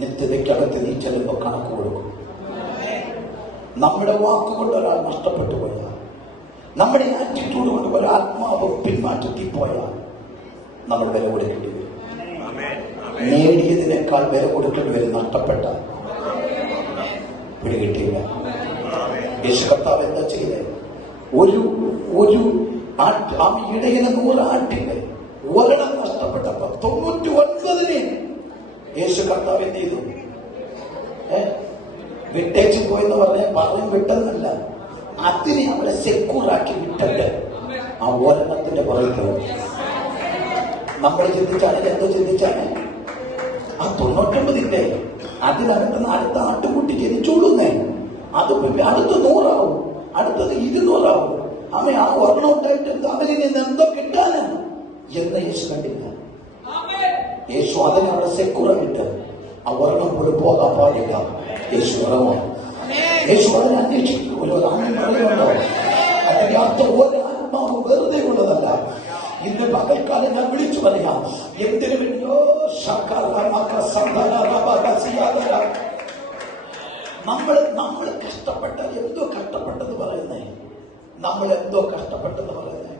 നിത്യതയ്ക്കകത്ത് നീ ചെല്ലുമ്പോൾ കണക്ക് കൊടുക്കും. നമ്മുടെ വാക്കുകൊണ്ട് ഒരാൾ നഷ്ടപ്പെട്ടു പോയാൽ, നമ്മുടെ ആറ്റിറ്റ്യൂഡ് കൊണ്ട് ഒരാത്മാവ് പിന്മാറ്റത്തിൽ പോയാൽ നമ്മൾ വില കൊടുക്കേണ്ടി വരും. നേടിയതിനേക്കാൾ വില കൊടുക്കേണ്ടി വരും. നഷ്ടപ്പെട്ടാൽ പിടികിട്ടിയില്ല. യേശു കർത്താവ് എന്താ ചെയ്തേ? ഒരു ഇടയിലെ 100 ആട്ടിന്റെ ഒരെണ്ണം നഷ്ടപ്പെട്ടപ്പോ 99 യേശു കർത്താവ് എന്ത് ചെയ്തു? വിട്ടേച്ചു പോയെന്ന് പറഞ്ഞ് വിട്ടെന്നല്ല, അതിനെ അവരെ സെക്യൂറാക്കി വിട്ടല്ലേ ആ ഒരെണ്ണത്തിന്റെ പുറകെ. നമ്മൾ ചിന്തിച്ചാണ്, എന്തോ ചിന്തിച്ചാണ്, ആ 99ന്റെ അതിനകത്തുനിന്ന് അടുത്ത ആട്ടുകുട്ടി ജനിച്ചോളുന്നേ. അത് അടുത്ത 100 ആവും, അടുത്തത് 200 ആവും. ആ ഒരെണ്ണം ഉണ്ടായിട്ട് അവനിൽ നിന്ന് എന്തോ കിട്ടാന് എന്ന് യേശു കണ്ടില്ല. യേശു അതിനെ അവിടെ സെക്യൂറായിട്ട് ആ ഒരെണ്ണം പോലും പോകാൻ പാടില്ല. യേശു ഇറങ്ങും. യേശു അതിനെ അന്വേഷിക്കും. ഒരു ആത്മ പറയുന്നുണ്ടോ? അതിന്റെ അർത്ഥം ഒരാത്മാവ് വെറുതെ ഉള്ളതല്ല. ഇന്ന് പകൽക്കാലം ഞാൻ വിളിച്ചു പറയാം, എന്തിനു വേണ്ടിയോ നമ്മൾ കഷ്ടപ്പെട്ടാൽ എന്തോ കഷ്ടപ്പെട്ടെന്ന് പറയുന്നേ. നമ്മൾ എന്തോ കഷ്ടപ്പെട്ടെന്ന് പറയുന്നേ.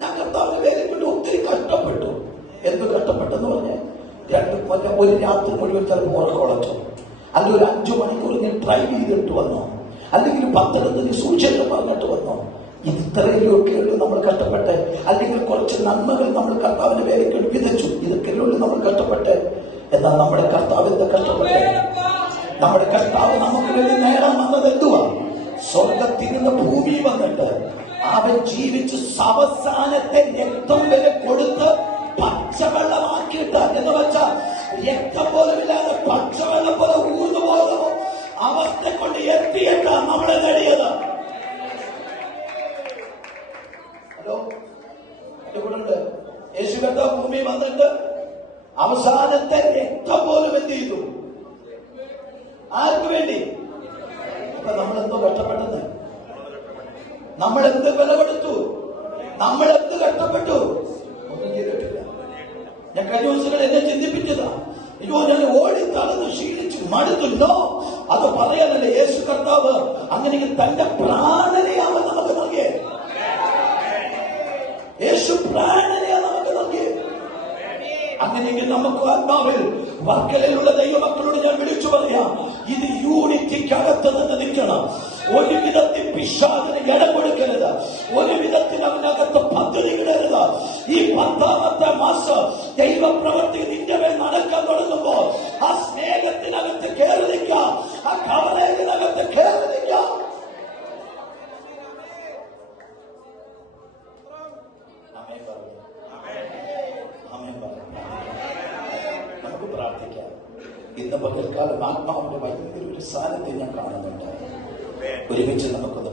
ഞാൻ കർത്താവിന്റെ വേലയ്ക്ക് വേണ്ടി ഒത്തിരി കഷ്ടപ്പെട്ടു. എന്തോ കഷ്ടപ്പെട്ടെന്ന് പറഞ്ഞേ, ഒരു രാത്രി മുഴുവൻ ചിലപ്പോൾ ഉറക്കമുളച്ചു, അല്ലെങ്കിൽ ഒരു 5 മണിക്കൂർ ഞാൻ ഡ്രൈവ് ചെയ്തിട്ട് വന്നു, അല്ലെങ്കിൽ 10 സൂചന പറഞ്ഞിട്ട് വന്നു. ഇത്രയൊക്കെയുള്ളൂ നമ്മൾ കഷ്ടപ്പെട്ട്. അല്ലെങ്കിൽ കുറച്ച് നന്മകൾ നമ്മൾ കർത്താവിന്റെ വേലയ്ക്ക് വിതച്ചു. ഇതൊക്കെയുള്ളൂ നമ്മൾ കഷ്ടപ്പെട്ട്. എന്നാൽ നമ്മുടെ കർത്താവിന്റെ കഷ്ടപ്പെട്ടെ നമ്മുടെ കർത്താവ് നമുക്ക് വേണ്ടി നേടാൻ വന്നത് എന്തുവാ? സ്വർഗത്തിൽ നിന്ന് ഭൂമി വന്നിട്ട് അവൻ ജീവിച്ച് അവസാനത്തെ രക്തം വരെ കൊടുത്ത് പച്ചവെള്ളമാക്കിയിട്ട്, എന്ന് വെച്ചാൽ രക്തം പോലും ഇല്ലാതെ പച്ചവെള്ളം പോലെ ഊർന്നു പോകുന്ന അവസ്ഥ കൊണ്ട് എത്തിയിട്ടാണ് നമ്മളെ നേടിയത്. ഹലോ, ഇവിടെ യേശു കർത്താവ് ഭൂമി വന്നിട്ട് അവസാനത്തെ രക്തം പോലും എന്ത് ചെയ്തു? ആർക്ക് വേണ്ടി? അപ്പൊ നമ്മളെന്തോ കഷ്ടപ്പെട്ടത്? നമ്മളെന്ത് വില കൊടുത്തു? നമ്മളെന്ത് കഷ്ടപ്പെട്ടു? ഒന്നും ചെയ്തിട്ടില്ല. ഞാൻ കഴിഞ്ഞ ദിവസങ്ങൾ എന്നെ ചിന്തിപ്പിച്ചതാ. അയ്യോ, ഞാൻ ഓടി തളർന്ന് ക്ഷീണിച്ചു മടുത്തുണ്ടോ? അത് പറയാനല്ല യേശു കർത്താവ് അങ്ങനെ തന്റെ പ്രാണനെയാണ് നമുക്ക് നൽകിയത്. യേശു പ്രാണനെയാണ് നമുക്ക് നൽകിയത്. അങ്ങനെയെങ്കിൽ നമുക്ക് ആത്മാവിൽ വർക്കലയിലുള്ള ദൈവമക്കളോട് ഞാൻ വിളിച്ചു പറയാം, ഇത് യൂണിറ്റിക്കകത്ത് നിന്ന് നിൽക്കണം. ഒരു വിധത്തിൽ പിശാചിന് ഇടം കൊടുക്കരുത്. ഒരു വിധത്തിൽ അവനകത്ത് പദ്ധതി ഇടരുത്. ഈ 10ാമത്തെ മാസം ദൈവപ്രവൃത്തി നിന്റെ മേൽ നടക്കാൻ തുടങ്ങുമ്പോൾ ആ സ്നേഹത്തിനകത്ത് കയറി നിൽക്കാം, ആ കവലയിനകത്ത് കയറി നിൽക്കാം. നമുക്ക് പ്രാർത്ഥിക്കാം. ഇന്ന് പകൽക്കാലം ആത്മാവിന്റെ വലിയൊരു സാന്നിധ്യം ഞാൻ കാണുന്നുണ്ട്. ഒരുമിച്ച് നമുക്കൊന്ന്